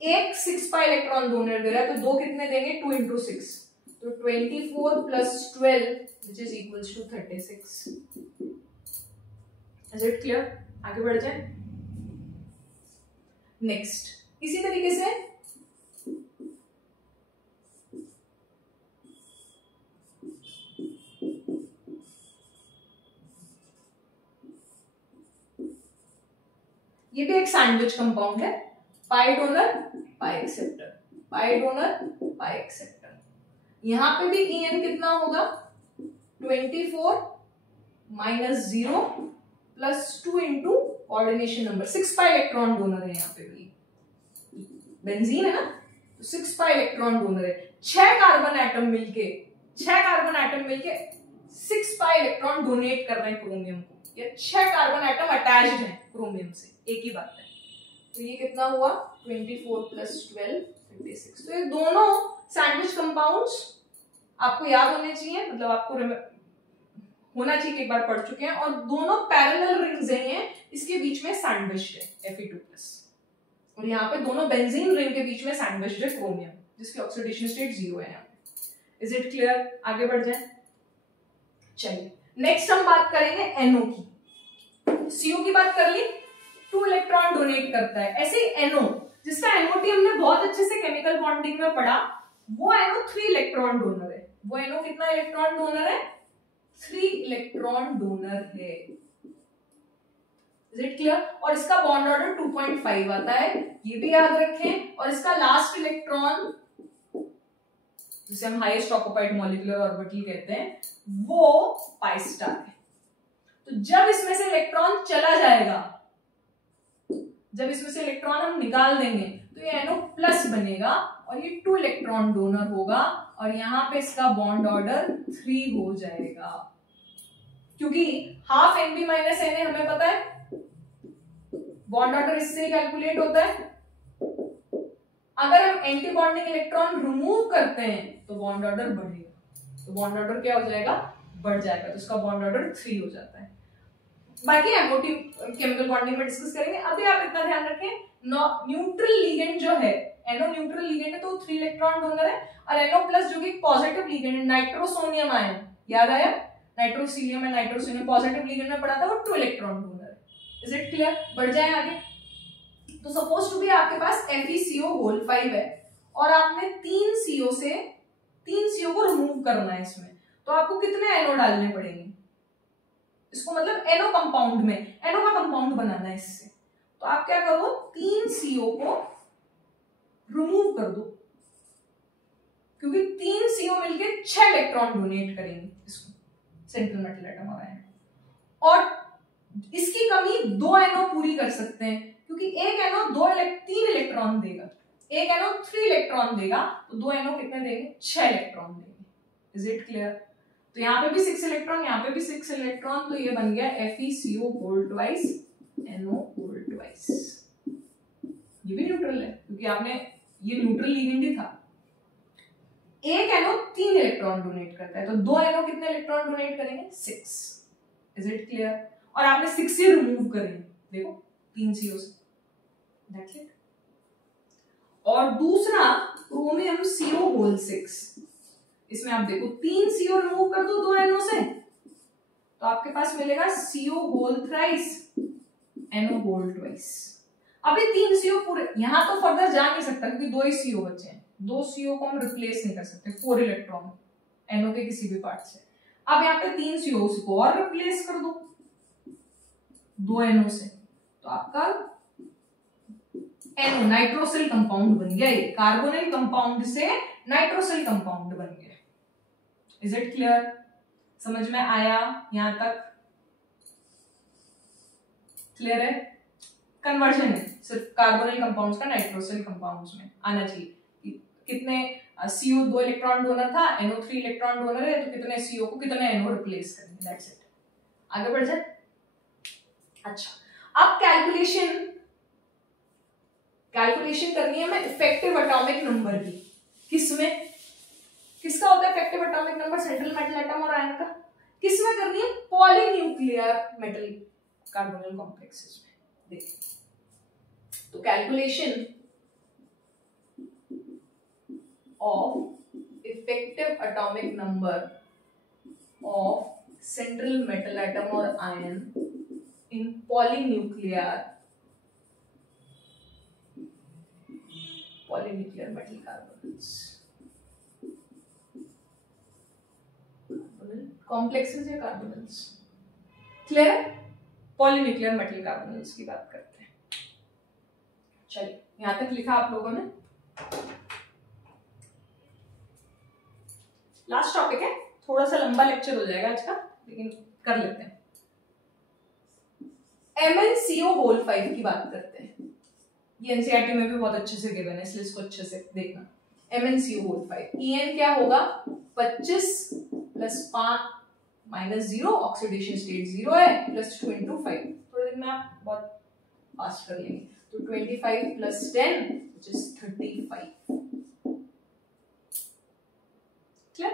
एक 6 pi इलेक्ट्रॉन डोनर दे रहा है, तो दो कितने देंगे? 2 इंटू 6, तो 24 plus 12 which is equals to 36। Is it clear? आगे बढ़ जाए। नेक्स्ट इसी तरीके से ये भी एक सैंडविच कंपाउंड है, पाई डोनर पाई एक्सेप्टर, पाई डोनर पाई एक्सेप्टर। यहां पे भी EN कितना होगा? 24 minus 0 plus 2 into coordination number, 6 pi electron donor है। यहाँ पे भी बेंजीन है ना, तो 6 pi इलेक्ट्रॉन डोनर है। 6 कार्बन एटम मिलके 6 pi इलेक्ट्रॉन डोनेट कर रहे हैं क्रोमियम को, या 6 कार्बन एटम अटैच्ड हैं क्रोमियम से, एक ही बात है। तो ये कितना हुआ? 24 प्लस 12 36। तो ये दोनों सैंडविच कंपाउंड्स आपको याद होने चाहिए, मतलब आपको होना चाहिए कि एक बार पढ़ चुके हैं, और दोनों पैरेलल रिंग्स हैं, इसके बीच में सैंडविच्ड है Fe2+, और यहाँ पे दोनों बेंजीन रिंग के बीच में सैंडविच्ड है क्रोमियम, जिसकी ऑक्सीडेशन स्टेट 0 है यहाँ पे। Is it clear? आगे बढ़ जाए। चलिए नेक्स्ट हम बात करेंगे NO की। CO की बात कर ली, 2 इलेक्ट्रॉन डोनेट करता है। ऐसे ही NO, जिसका NOT हमने बहुत अच्छे से केमिकल बॉन्डिंग में पढ़ा, वो NO 3 इलेक्ट्रॉन डोनर है। वो NO कितना इलेक्ट्रॉन डोनर है? 3 इलेक्ट्रॉन डोनर है। Is it clear? और इसका बॉन्ड ऑर्डर 2.5 आता है, ये भी याद रखें। और इसका लास्ट इलेक्ट्रॉन, जिसे हम हाईएस्ट ऑक्यूपाइड मॉलिक्यूलर ऑर्बिटल कहते हैं, वो पाई स्टार है। तो जब इसमें से इलेक्ट्रॉन चला जाएगा, जब इसमें से इलेक्ट्रॉन हम निकाल देंगे, तो ये NO+ बनेगा और ये 2 इलेक्ट्रॉन डोनर होगा, और यहां पे इसका बॉन्ड ऑर्डर 3 हो जाएगा, क्योंकि हाफ Nb माइनस Na हमें पता है बॉन्ड ऑर्डर इससे कैलकुलेट होता है। अगर हम एंटी बॉन्डिंग इलेक्ट्रॉन रिमूव करते हैं तो बॉन्ड ऑर्डर बढ़ेगा, तो बॉन्ड ऑर्डर क्या हो जाएगा? बढ़ जाएगा, तो इसका बॉन्ड ऑर्डर 3 हो जाता है। बाकी एमओटी केमिकल बॉन्डिंग में डिस्कस करेंगे। अभी आप इतना ध्यान रखें, न्यूट्रल लिगेंड जो है, NO न्यूट्रल लिगेंड है तो 3 इलेक्ट्रॉन डोनर है, और NO+ जो कि पॉजिटिव लिगेंड है, नाइट्रोसोनियम आयन, याद आया? नाइट्रोसीलियम है, नाइट्रोसोनियम पॉजिटिव लिगेंड में पढ़ा था, वो 2 इलेक्ट्रॉन डोनर है। Is it clear? बढ़ जाए आगे। तो सपोज टू बी आपके पास FeCO5 है, और आपने 3 CO को रिमूव करना है इसमें, तो आपको कितने NO डालने पड़ेंगे? इसको मतलब NO कंपाउंड में, NO का कंपाउंड बनाना है इससे, तो आप क्या करो, 3 CO को रिमूव कर दो, क्योंकि 3 CO मिलके 6 इलेक्ट्रॉन डोनेट करेंगे इसको, सेंट्रल मेटल एटम और आयन, और इसकी कमी 2 NO पूरी कर सकते हैं, क्योंकि एक NO 3 इलेक्ट्रॉन देगा, एक NO 3 इलेक्ट्रॉन देगा, तो 2 NO कितने देंगे? 6 इलेक्ट्रॉन देंगे। Is it clear? तो यहाँ पे भी 6 इलेक्ट्रॉन, यहाँ पे भी 6 इलेक्ट्रॉन, तो ये बन गया FeCO2 NO2। ये भी न्यूट्रल है, क्योंकि आपने ये न्यूट्रल लिगेंड ही था। एक NO 3 इलेक्ट्रॉन डोनेट करता है, तो 2 NO कितने इलेक्ट्रॉन डोनेट करेंगे? 6। Is it clear? और आपने 6 ही रिमूव करेंगे, देखो 3 CO से, दैट्स इट। और दूसरा क्रोमियम CO6, इसमें आप देखो 3 CO रिमूव कर दो 2 NO से, तो आपके पास मिलेगा CO3 NO2। अभी 3 CO पूरे, यहां तो फर्दर जा नहीं सकता क्योंकि 2 ही CO बचे हैं, 2 CO को हम रिप्लेस नहीं कर सकते 4 इलेक्ट्रॉन NO के किसी भी पार्ट से। अब यहाँ पे 3 CO को और रिप्लेस कर दो 2 NO से, तो आपका NO नाइट्रोसिल कंपाउंड बन गया, ये कार्बोनिल कंपाउंड से नाइट्रोसिल कंपाउंड बन गया। Is it clear? समझ में आया यहां तक? क्लियर है? कन्वर्जन है सिर्फ कार्बोनिल कंपाउंड्स का नाइट्रोसिल कंपाउंड्स में आना चाहिए। कितने CO 2 इलेक्ट्रॉन डोनर था, NO 3 इलेक्ट्रॉन डोनर है, तो कितने CO को कितने NO रिप्लेस करेंगे, दैट्स इट। आगे बढ़ जाए। अच्छा, अब कैलकुलेशन करनी है हमें इफेक्टिव एटॉमिक नंबर की। किसमें, किसका होता है effective atomic number? Central metal atom और आयन का। किसमें करनी है? पॉलीन्यूक्लियर मेटल कार्बोनिल कॉम्प्लेक्सेस में। देखिए, तो calculation of effective atomic number of central metal atom और ion in polynuclear metal carbonyls, complexes या carbonyls. Clear? Polynuclear metal carbonyls की बात करते हैं। चलिए, यहां तक लिखा आप लोगों ने। लास्ट टॉपिक है, थोड़ा सा लंबा लेक्चर हो जाएगा आज का, लेकिन कर लेते हैं। MnCO होल 5 की बात करते हैं। ये एनसीईआरटी में भी बहुत अच्छे से गिवन है, इसलिए इसको अच्छे से देखना। MnCO होल 5, En क्या होगा? 25 प्लस 5 माइनस 0, ऑक्सीडेशन स्टेट 0 है, प्लस 2 into 5। थोड़े दिन में आप बहुत फास्ट कर लेंगे। तो 25 प्लस 10 which is 35। क्लियर?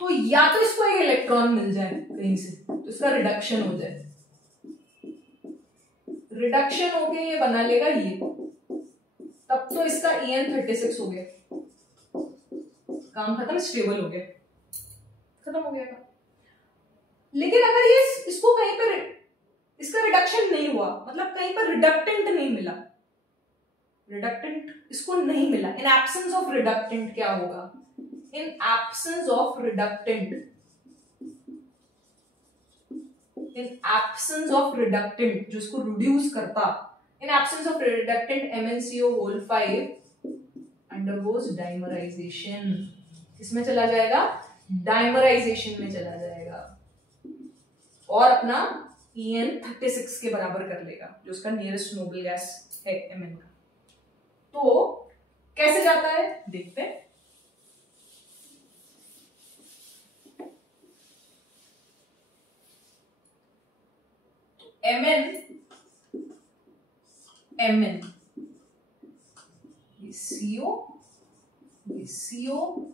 तो या तो इसको एक इलेक्ट्रॉन मिल जाए कहीं से, तो इसका रिडक्शन हो जाए, रिडक्शन होके ये बना लेगा ये, तब तो इसका En 36 हो गया, काम खत्म, स्टेबल हो गया, खत्म हो गया। लेकिन अगर ये इसको कहीं पर इसका रिडक्शन नहीं हुआ, मतलब कहीं पर रिडक्टेंट नहीं मिला, रिडक्टेंट इसको नहीं मिला, इन एब्सेंस ऑफ रिडक्टेंट क्या होगा? In absence of reductant, in absence of reductant जो इसको रिड्यूस करता, in absence of reductant MnCO whole 5 undergoes dimerization. किसमें चला जाएगा? डाइमराइजेशन में चला जाएगा और अपना En 36 के बराबर कर लेगा, जो उसका नियरेस्ट नोबल गैस है Mn का। तो कैसे जाता है देखते हैं। Mn ये CO, ये CO,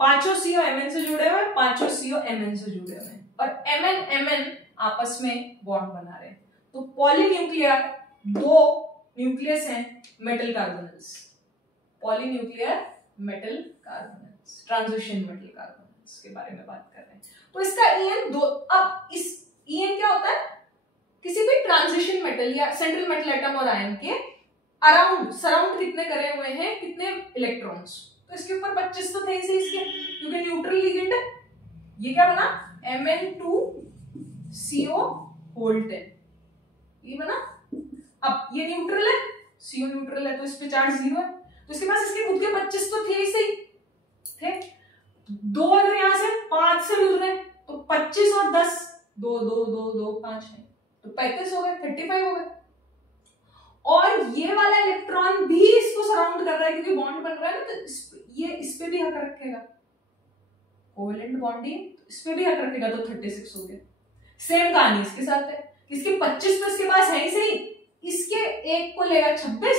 पांचों CO Mn से जुड़े हुए, पांचों CO Mn से जुड़े हुए और Mn आपस में बॉन्ड बना रहे हैं। तो पॉलीन्यूक्लियर, दो न्यूक्लियस हैं metal carbonyls, polynuclear metal carbonyls, transition metal carbonyls के बारे में बात कर रहे हैं। तो इसका En दो, अब इस En क्या होता है? किसी भी ट्रांजिशन मेटल या सेंट्रल मेटल एटम और आयन के अराउंड, सराउंड कितने करे हुए हैं, कितने इलेक्ट्रॉन्स, तो इसके ऊपर 25 तो थे ही सही इसके, क्योंकि न्यूट्रल लिगेंड है। ये क्या बना? Mn2CO होल 10, ये बना। अब ये न्यूट्रल है, CO न्यूट्रल है, तो इस पे चार्ज 0 है, तो इसके पास इसके खुद के 25 तो थे ही सही थे। दो अगर यहां से 5 से मिल रहे, तो 25 और 10, 2 2 2 2 5 है, तो 35 हो गए, 35 हो गए। और ये वाला इलेक्ट्रॉन भी इसको सराउंड कर रहा है, क्योंकि बॉन्ड बन रहा है ना, तो ये इस पे भी हक रखेगा, कोवेलेंट बॉन्डिंग, तो इस पे भी हक रखेगा, तो 36 हो गया। सेम कहानी इसके साथ है, इसके 25 तो इसके पास है ही सही, इसके एक को लेगा 26,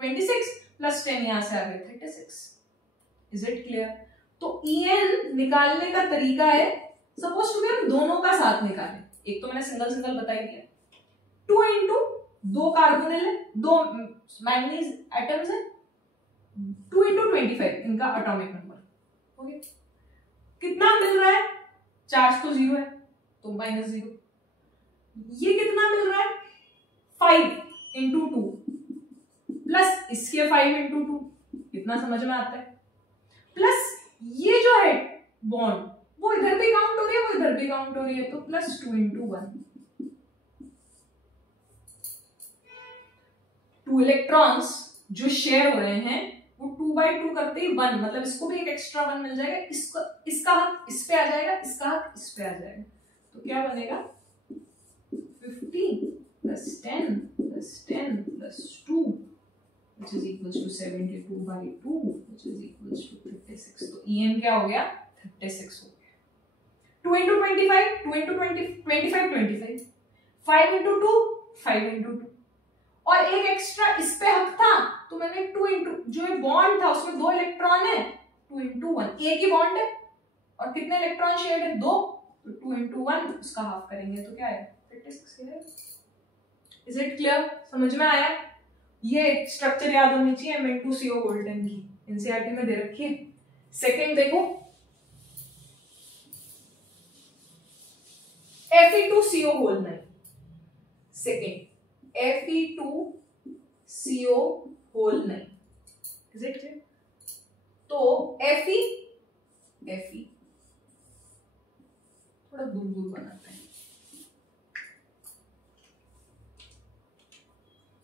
26 प्लस 10 यहां से आ गए 36। Is it clear? तो En निकालने का तरीका है, सपोज टू हम दोनों का साथ निकालें, एक तो मैंने सिंगल सिंगल बता दिया, 2 into 2 कार्बोनिल है, 2 मैंगनीज एटम्स है, 2 into 25 इनका एटॉमिक नंबर हो गया। कितना मिल रहा है? चार्ज तो 0 है, तो -0। ये कितना मिल रहा है? 5 into 2 प्लस इसके 5 into 2, कितना समझ में आता है, प्लस ये जो है बॉन्ड, वो इधर भी काउंट हो रही है, वो इधर भी काउंट हो रही है, तो +2 into 1, 2 इलेक्ट्रॉन्स जो शेयर हो रहे हैं वो 2/2 करते ही 1, मतलब इसको भी एक एक्स्ट्रा 1 मिल जाएगा, इसका हक इस पे आ जाएगा, इसका हक इस पे आ जाएगा, तो क्या बनेगा 50 + 10 + 10 + 2 which is equals to 72/2 which is equals to 36। तो EN क्या हो गया 36 हो गया। 2 into 25 2 into 20 25 25 5 into 2 5 into 2 और एक एक्स्ट्रा इस पे हक था तो मैंने 2 into जो ये बॉन्ड था उसमें 2 इलेक्ट्रॉन है 2 into 1 एक ही बॉन्ड है और कितने इलेक्ट्रॉन शेयर्ड है 2, तो 2 into 1 उसका हाफ करेंगे तो क्या आएगा 36। Is it clear? समझ में आया? ये स्ट्रक्चर याद होनी चाहिए Mn2CO गोल्डन की, एनसीईआरटी में दे रखी है। सेकंड देखो Fe2CO होल नहीं, सेकंड Fe2CO होल नहीं, इज इट क्लियर? तो Fe थोड़ा दूर दूर बनाते हैं,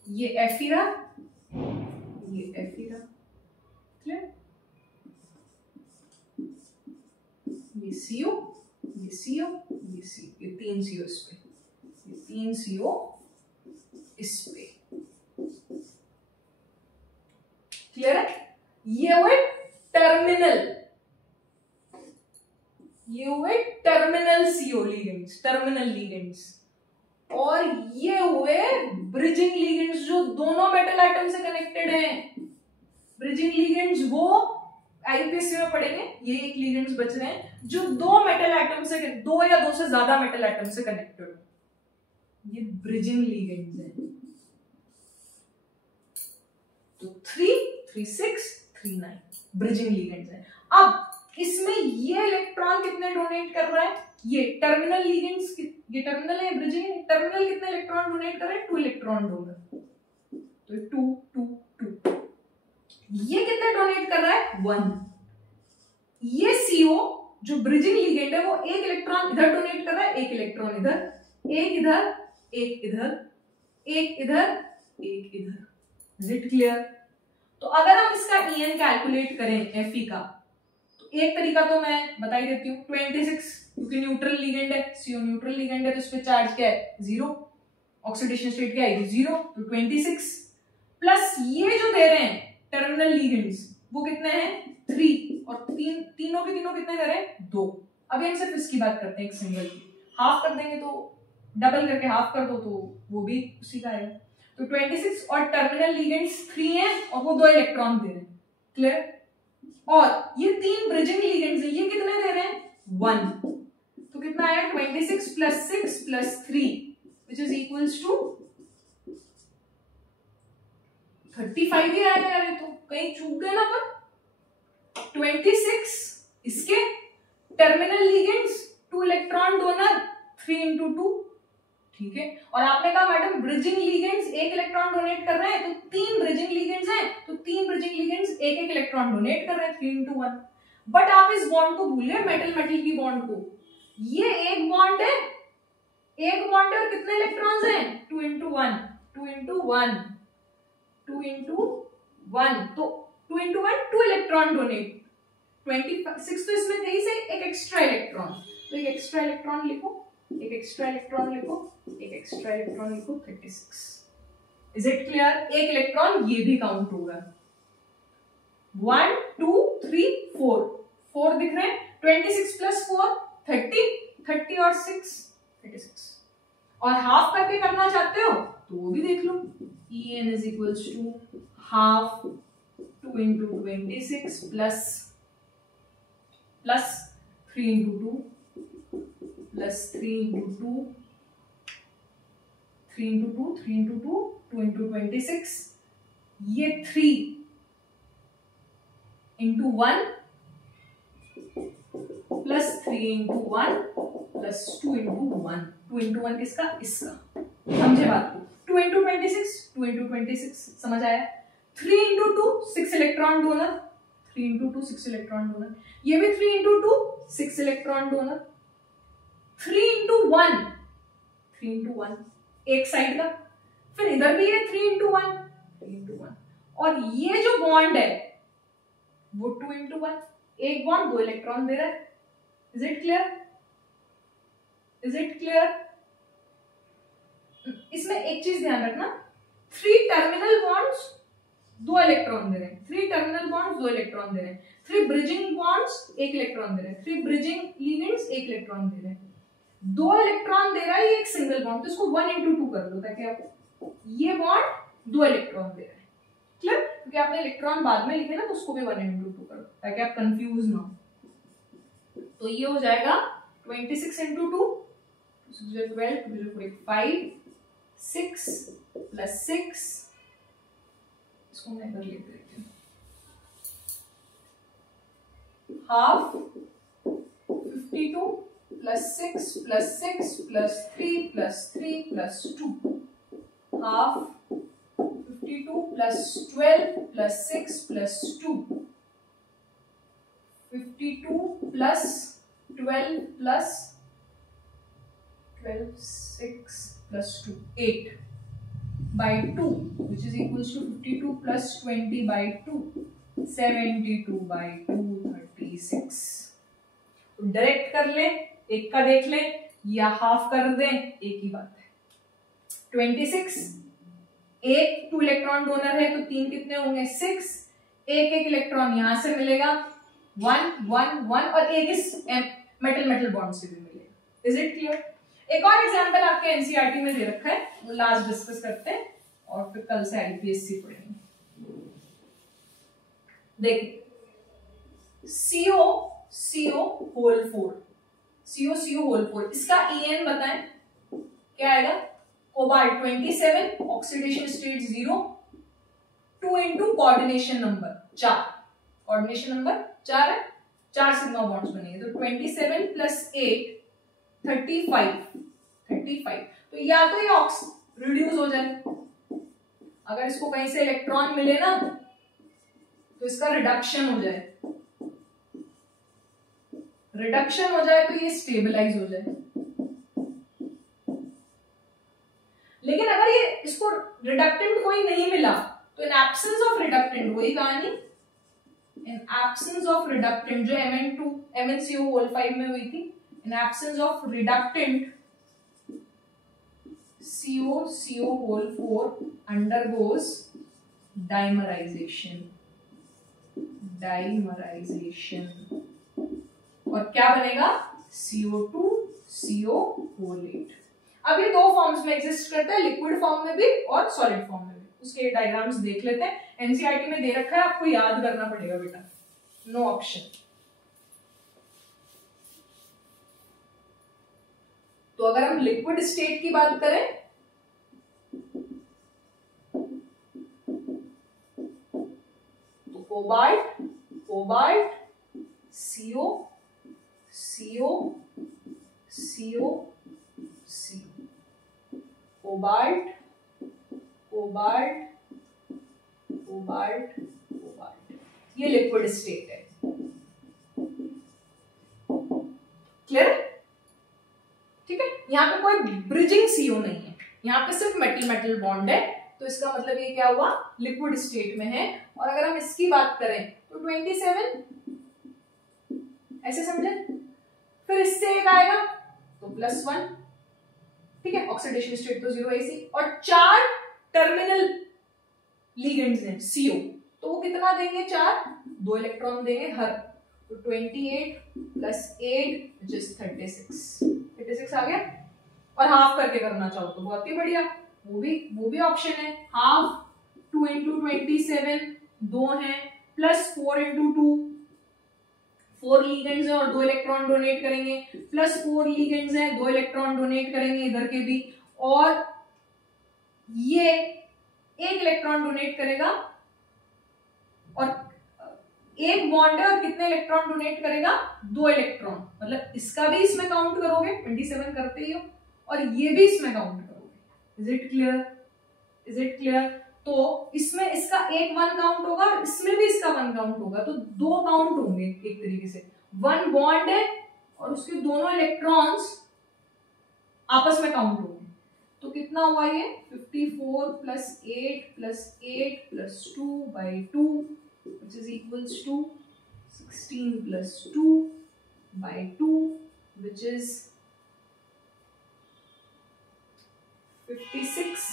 ये Fe रहा, ये Fe रहा, क्लियर? ये CO, ये CO, ये CO, ये 3 CO इस पे, ये 3 CO इस पे, क्लियर है? ये हुए टर्मिनल, ये हुए terminal CO ligands, terminal ligands, और ये हुए ब्रिजिंग लिगेंड्स जो दोनों मेटल आइटम से कनेक्टेड हैं। ब्रिजिंग लिगेंड्स वो आईपीएससी में पढ़ेंगे, ये एक लिगेंड्स बच रहे हैं जो 2 मेटल आइटम से, 2 या 2 से ज्यादा मेटल आइटम से कनेक्टेड हो, ये ब्रिजिंग लिगेंड्स हैं। तो 3 3 6 3 9 ब्रिजिंग लिगेंड्स हैं। अब इसमें ये इलेक्ट्रॉन कितने डोनेट कर रहा है, ये टर्मिनल लिगेंड्स, ये टर्मिनल है, ब्रिजिंग है, टर्मिनल कितने इलेक्ट्रॉन डोनेट कर रहे हैं 2 इलेक्ट्रॉन डोनर, तो 2 2 2, ये कितने डोनेट कर रहा है 1। ये CO जो ब्रिजिंग लिगेंड है वो एक इलेक्ट्रॉन इधर डोनेट कर रहा है, एक इलेक्ट्रॉन इधर, एक इधर, एक इधर, एक इधर, एक इधर, इज इट क्लियर? तो अगर हम इसका EN कैलकुलेट करें Fe का, तो एक तरीका तो मैं बता ही देती हूँ, 26 क्योंकि न्यूट्रल लिगेंड है, CO न्यूट्रल लिगेंड है तो इस पे चार्ज क्या है 0, ऑक्सीडेशन स्टेट क्या है 0, तो 26 प्लस ये जो दे रहे हैं टर्मिनल लिगेंड्स वो कितने हैं 3, और तीनों के तीनों कितने दे रहे हैं 2। अभी हम सिर्फ इसकी बात करते हैं, एक सिंगल की हाफ कर देंगे तो डबल करके हाफ कर दो तो वो भी उसी का है। तो 26 और टर्मिनल लिगेंड्स 3 हैं और वो 2 इलेक्ट्रॉन दे रहे हैं, क्लियर? और ये 3 ब्रिजिंग लिगेंड्स हैं, ये कितने दे रहे हैं 1, तो कितना आया 26 + 6 + 3 which is equals to 35 ही आया यार, ये तो कहीं चूक गए ना पर। 26 इसके terminal ligands 2 electron donor 3 into 2, ठीक है? और आपने कहा मैडम ब्रिजिंग लिगेंड्स एक इलेक्ट्रॉन डोनेट कर रहे हैं, तो 3 ब्रिजिंग लिगेंड्स हैं, तो 3 ब्रिजिंग लिगेंड्स एक इलेक्ट्रॉन डोनेट कर रहे हैं 3 into 1। बट आप इस बॉन्ड को भूल गए, मेटल मेटल की बॉन्ड को, ये एक बॉन्ड है, एक बॉन्ड है और कितने इलेक्ट्रॉन्स हैं 2 into 1 2 into 1 2 into 1, तो 2 into 1 2 इलेक्ट्रॉन डोनेट, 26 तो इसमें थे ही से एक एक्स्ट्रा इलेक्ट्रॉन, तो एक एक्स्ट्रा इलेक्ट्रॉन लिखो, एक एक्स्ट्रा इलेक्ट्रॉन लिखो, एक एक्स्ट्रा इलेक्ट्रॉन लिखो 36। Is it clear? एक इलेक्ट्रॉन ये भी काउंट होगा, 1 2 3 4 दिख रहे हैं, 26 + 4 30 और 6 36, और हाफ करके करना चाहते हो तो वो भी देख लो, EN is equals to half 2 into 26 plus 3 into 2 plus 3 into 2 3 into 2 3 into 2 2 into 26, ये 3 into 1 plus 3 into 1 plus 2 into 1, 2 into 1 किसका इसका, समझे बात? 2 into 26 2 into 26 समझ आया? 3 into 2 6 electron donor, 3 into 2 6 electron donor, ये भी 3 into 2 6 electron donor, 3 into 1 3 into 1 एक साइड का, फिर इधर भी है 3 into 1, 3 into 1। और ये जो बॉन्ड है वो 2 into 1, एक बॉन्ड 2 इलेक्ट्रॉन दे रहा है। Is it clear? Is it clear? इसमें एक चीज ध्यान रखना, 3 टर्मिनल बॉन्ड्स 2 इलेक्ट्रॉन दे रहे हैं, 3 टर्मिनल बॉन्ड्स 2 इलेक्ट्रॉन दे रहे हैं, 3 ब्रिजिंग बॉन्ड्स 1 इलेक्ट्रॉन दे रहे हैं, 3 ब्रिजिंग लिगेंड्स 1 इलेक्ट्रॉन दे रहे हैं। 2 इलेक्ट्रॉन दे रहा है ये एक सिंगल बॉन्ड, तो इसको 1 into 2 कर लो ताकि आप ये बॉन्ड 2 इलेक्ट्रॉन दे रहा है। क्लियर? क्योंकि आपने इलेक्ट्रॉन बाद में लिखे ना, तो उसको भी 1 into 2 करो ताकि आप कंफ्यूज ना हो। तो ये हो जाएगा 26 into 2, 12, 2 5, 6 + 6, इसको मैं इधर लिख देती हूँ, half 52 + 6 + 6 + 3 + 3 + 2, half 52 + 12 + 6 + 2, 52 + 12 + 6 + 2, 8/2, which is equals to 52 + 20/2, 72/2, 36। तो डायरेक्ट कर ले, एक का देख ले या हाफ कर दें, एक ही बात है। 26, एक 2 इलेक्ट्रॉन डोनर है तो 3 कितने होंगे? 6, एक इलेक्ट्रॉन यहां से मिलेगा 1 1 1, और एक इस मेटल बॉन्ड से भी मिलेगा। Is it clear? एक और एग्जांपल आपके एनसीईआरटी में दे रखा है, वो लास्ट डिस्कस करते हैं और फिर कल से आईपीएससी पढ़ेंगे। देखिए CO होल 4, CO होल 4, इसका EN बताएं क्या आएगा? Cobalt 27, oxidation state 0, 2 into coordination number 4, coordination number 4 है, 4 सिग्मा बॉन्ड्स बनेंगे, तो 27 + 8 35। तो या तो ये रिड्यूस हो जाए, अगर इसको कहीं से इलेक्ट्रॉन मिले ना तो इसका रिडक्शन हो जाए, तो ये स्टेबलाइज हो जाए। लेकिन अगर ये इसको रिडक्टेंट कोई नहीं मिला तो इन एब्सेंस ऑफ रिडक्टेंट, वही कहानी, इन एब्सेंस ऑफ रिडक्टेंट जो MnCO होल 5 में हुई थी, in absence of reductant CO whole 4 undergoes dimerization, और क्या बनेगा? CO2 CO whole 8। अब ये 2 फॉर्म्स में एग्जिस्ट करता है, लिक्विड फॉर्म में भी और सॉलिड फॉर्म में भी। उसके डायग्राम्स देख लेते हैं, एनसीईआरटी में दे रखा है, आपको याद करना पड़ेगा बेटा, नो ऑप्शन। तो अगर हम लिक्विड स्टेट की बात करें तो कोबाल्ट CO कोबाल्ट, ये लिक्विड स्टेट है। क्लियर? ठीक है, यहाँ पे कोई ब्रिजिंग CO नहीं है, यहाँ पे सिर्फ मेटल बॉन्ड है, तो इसका मतलब ये क्या हुआ? लिक्विड स्टेट में है। और अगर हम इसकी बात करें तो 27 ऐसे समझे, फिर इससे एक आएगा तो +1, ठीक है, ऑक्सीडेशन स्टेट तो 0 ऐसी, और 4 टर्मिनल लिगेंड्स हैं CO, तो वो कितना देंगे? 4, 2 इलेक्ट्रॉन देंगे हर, तो 28 + 8 which is 36 आ गया। और हाफ करके करना चाहो तो बहुत ही बढ़िया, वो भी ऑप्शन है, हाफ 2 into 27, 2 है, +4 into 2, 4 लिगेंड्स हैं और 2 इलेक्ट्रॉन डोनेट करेंगे, +4 लिगेंड्स हैं, 2 इलेक्ट्रॉन डोनेट करेंगे इधर के भी, और ये 1 इलेक्ट्रॉन डोनेट करेगा, और एक बॉन्ड है और कितने इलेक्ट्रॉन डोनेट करेगा? 2 इलेक्ट्रॉन, मतलब इसका भी इसमें काउंट करोगे, 27 करते ही हो, और ये भी इसमें काउंट करोगे। Is it clear? तो इसमें इसका एक 1 काउंट होगा और इसमें भी इसका 1 काउंट होगा, तो 2 काउंट होंगे एक तरीके से। 1 बॉन्ड है और उसके दोनों इलेक्ट्रॉन्स आपस में काउंट होंगे, तो कितना हुआ ये 54 plus 8 plus 8 plus 2 by 2 which is equals to 16 plus 2 by 2 which is 56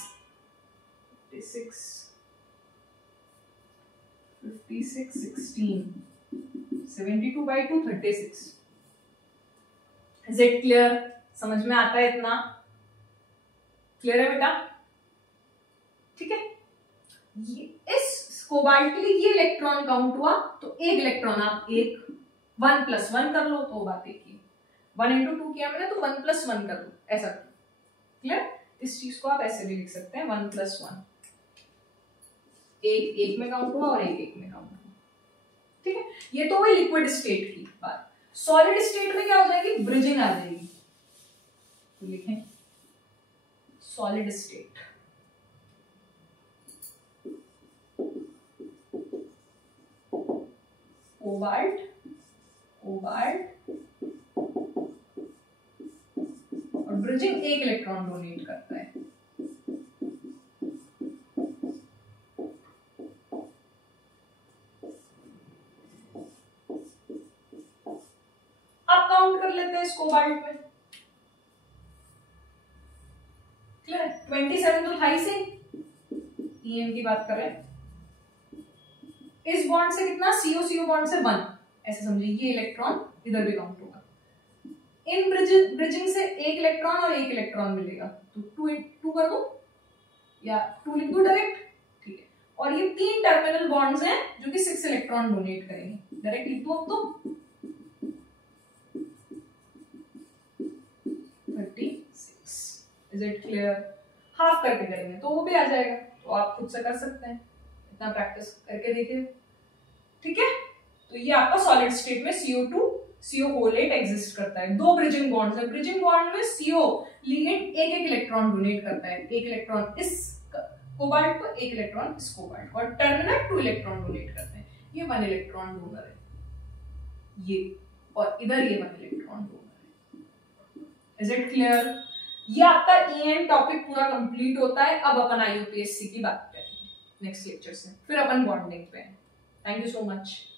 16 72 by 2 36। Is it clear? समझ में आता है इतना? क्लियर है बेटा? ठीक है, इस कोबाल्ट के लिए ये इलेक्ट्रॉन काउंट हुआ, तो एक इलेक्ट्रॉन आप 1 प्लस 1 कर लो, तो बात एक ही। 1 इंटू 2 किया मैंने, तो 1 प्लस 1 कर लो, ऐसा। क्लियर? इस चीज को आप ऐसे भी लिख सकते हैं 1 प्लस 1, एक में काउंट हुआ और एक में काउंट हुआ। ठीक है, ये तो वही लिक्विड स्टेट की बात। सॉलिड स्टेट में क्या हो जाएगी? ब्रिजिंग आ जाएगी। तो लिखें सॉलिड स्टेट, कोबाल्ट और ब्रिजिंग एक इलेक्ट्रॉन डोनेट करता है। अब काउंट कर लेते हैं इस कोबाल्ट में। क्लियर? 27 तो था ही से, EM की बात कर रहे हैं। इस बॉन्ड से कितना? CO बॉन्ड से 1, ऐसे समझिए। ये इलेक्ट्रॉन इधर भी काउंट होगा। इन ब्रिजिंग से एक इलेक्ट्रॉन और एक इलेक्ट्रॉन मिलेगा, तो 2 कर दो या 2 लिख दो डायरेक्ट। ठीक है, और ये 3 टर्मिनल बॉन्ड्स हैं जो कि 6 इलेक्ट्रॉन डोनेट करेंगे। डायरेक्ट लिख दो अब तो 36। Is it clear? हाफ करके करेंगे तो वो भी आ जाएगा, तो आप खुद से कर सकते हैं, इतना प्रैक्टिस करके देखिए। ठीक है, तो ये आपका सॉलिड स्टेट में CO2 COOH एग्जिस्ट करता है। 2 ब्रिजिंग बॉन्ड्स है। ब्रिजिंग बॉन्ड में CO लिगेंड एक इलेक्ट्रॉन डोनेट करता है, एक इलेक्ट्रॉन इस कोबाल्ट को, एक इलेक्ट्रॉन इस कोबाल्ट को, और टर्मिनल 2 इलेक्ट्रॉन डोनेट करते हैं। ये 1 इलेक्ट्रॉन डोनर है ये, और इधर ये 1 इलेक्ट्रॉन डोनर है। Is it clear? ये आपका EM टॉपिक पूरा कंप्लीट होता है। अब अपन IUPAC की बात करेंगे नेक्स्ट लेक्चर से, फिर अपन बॉन्डिंग पे हैं। Thank you so much.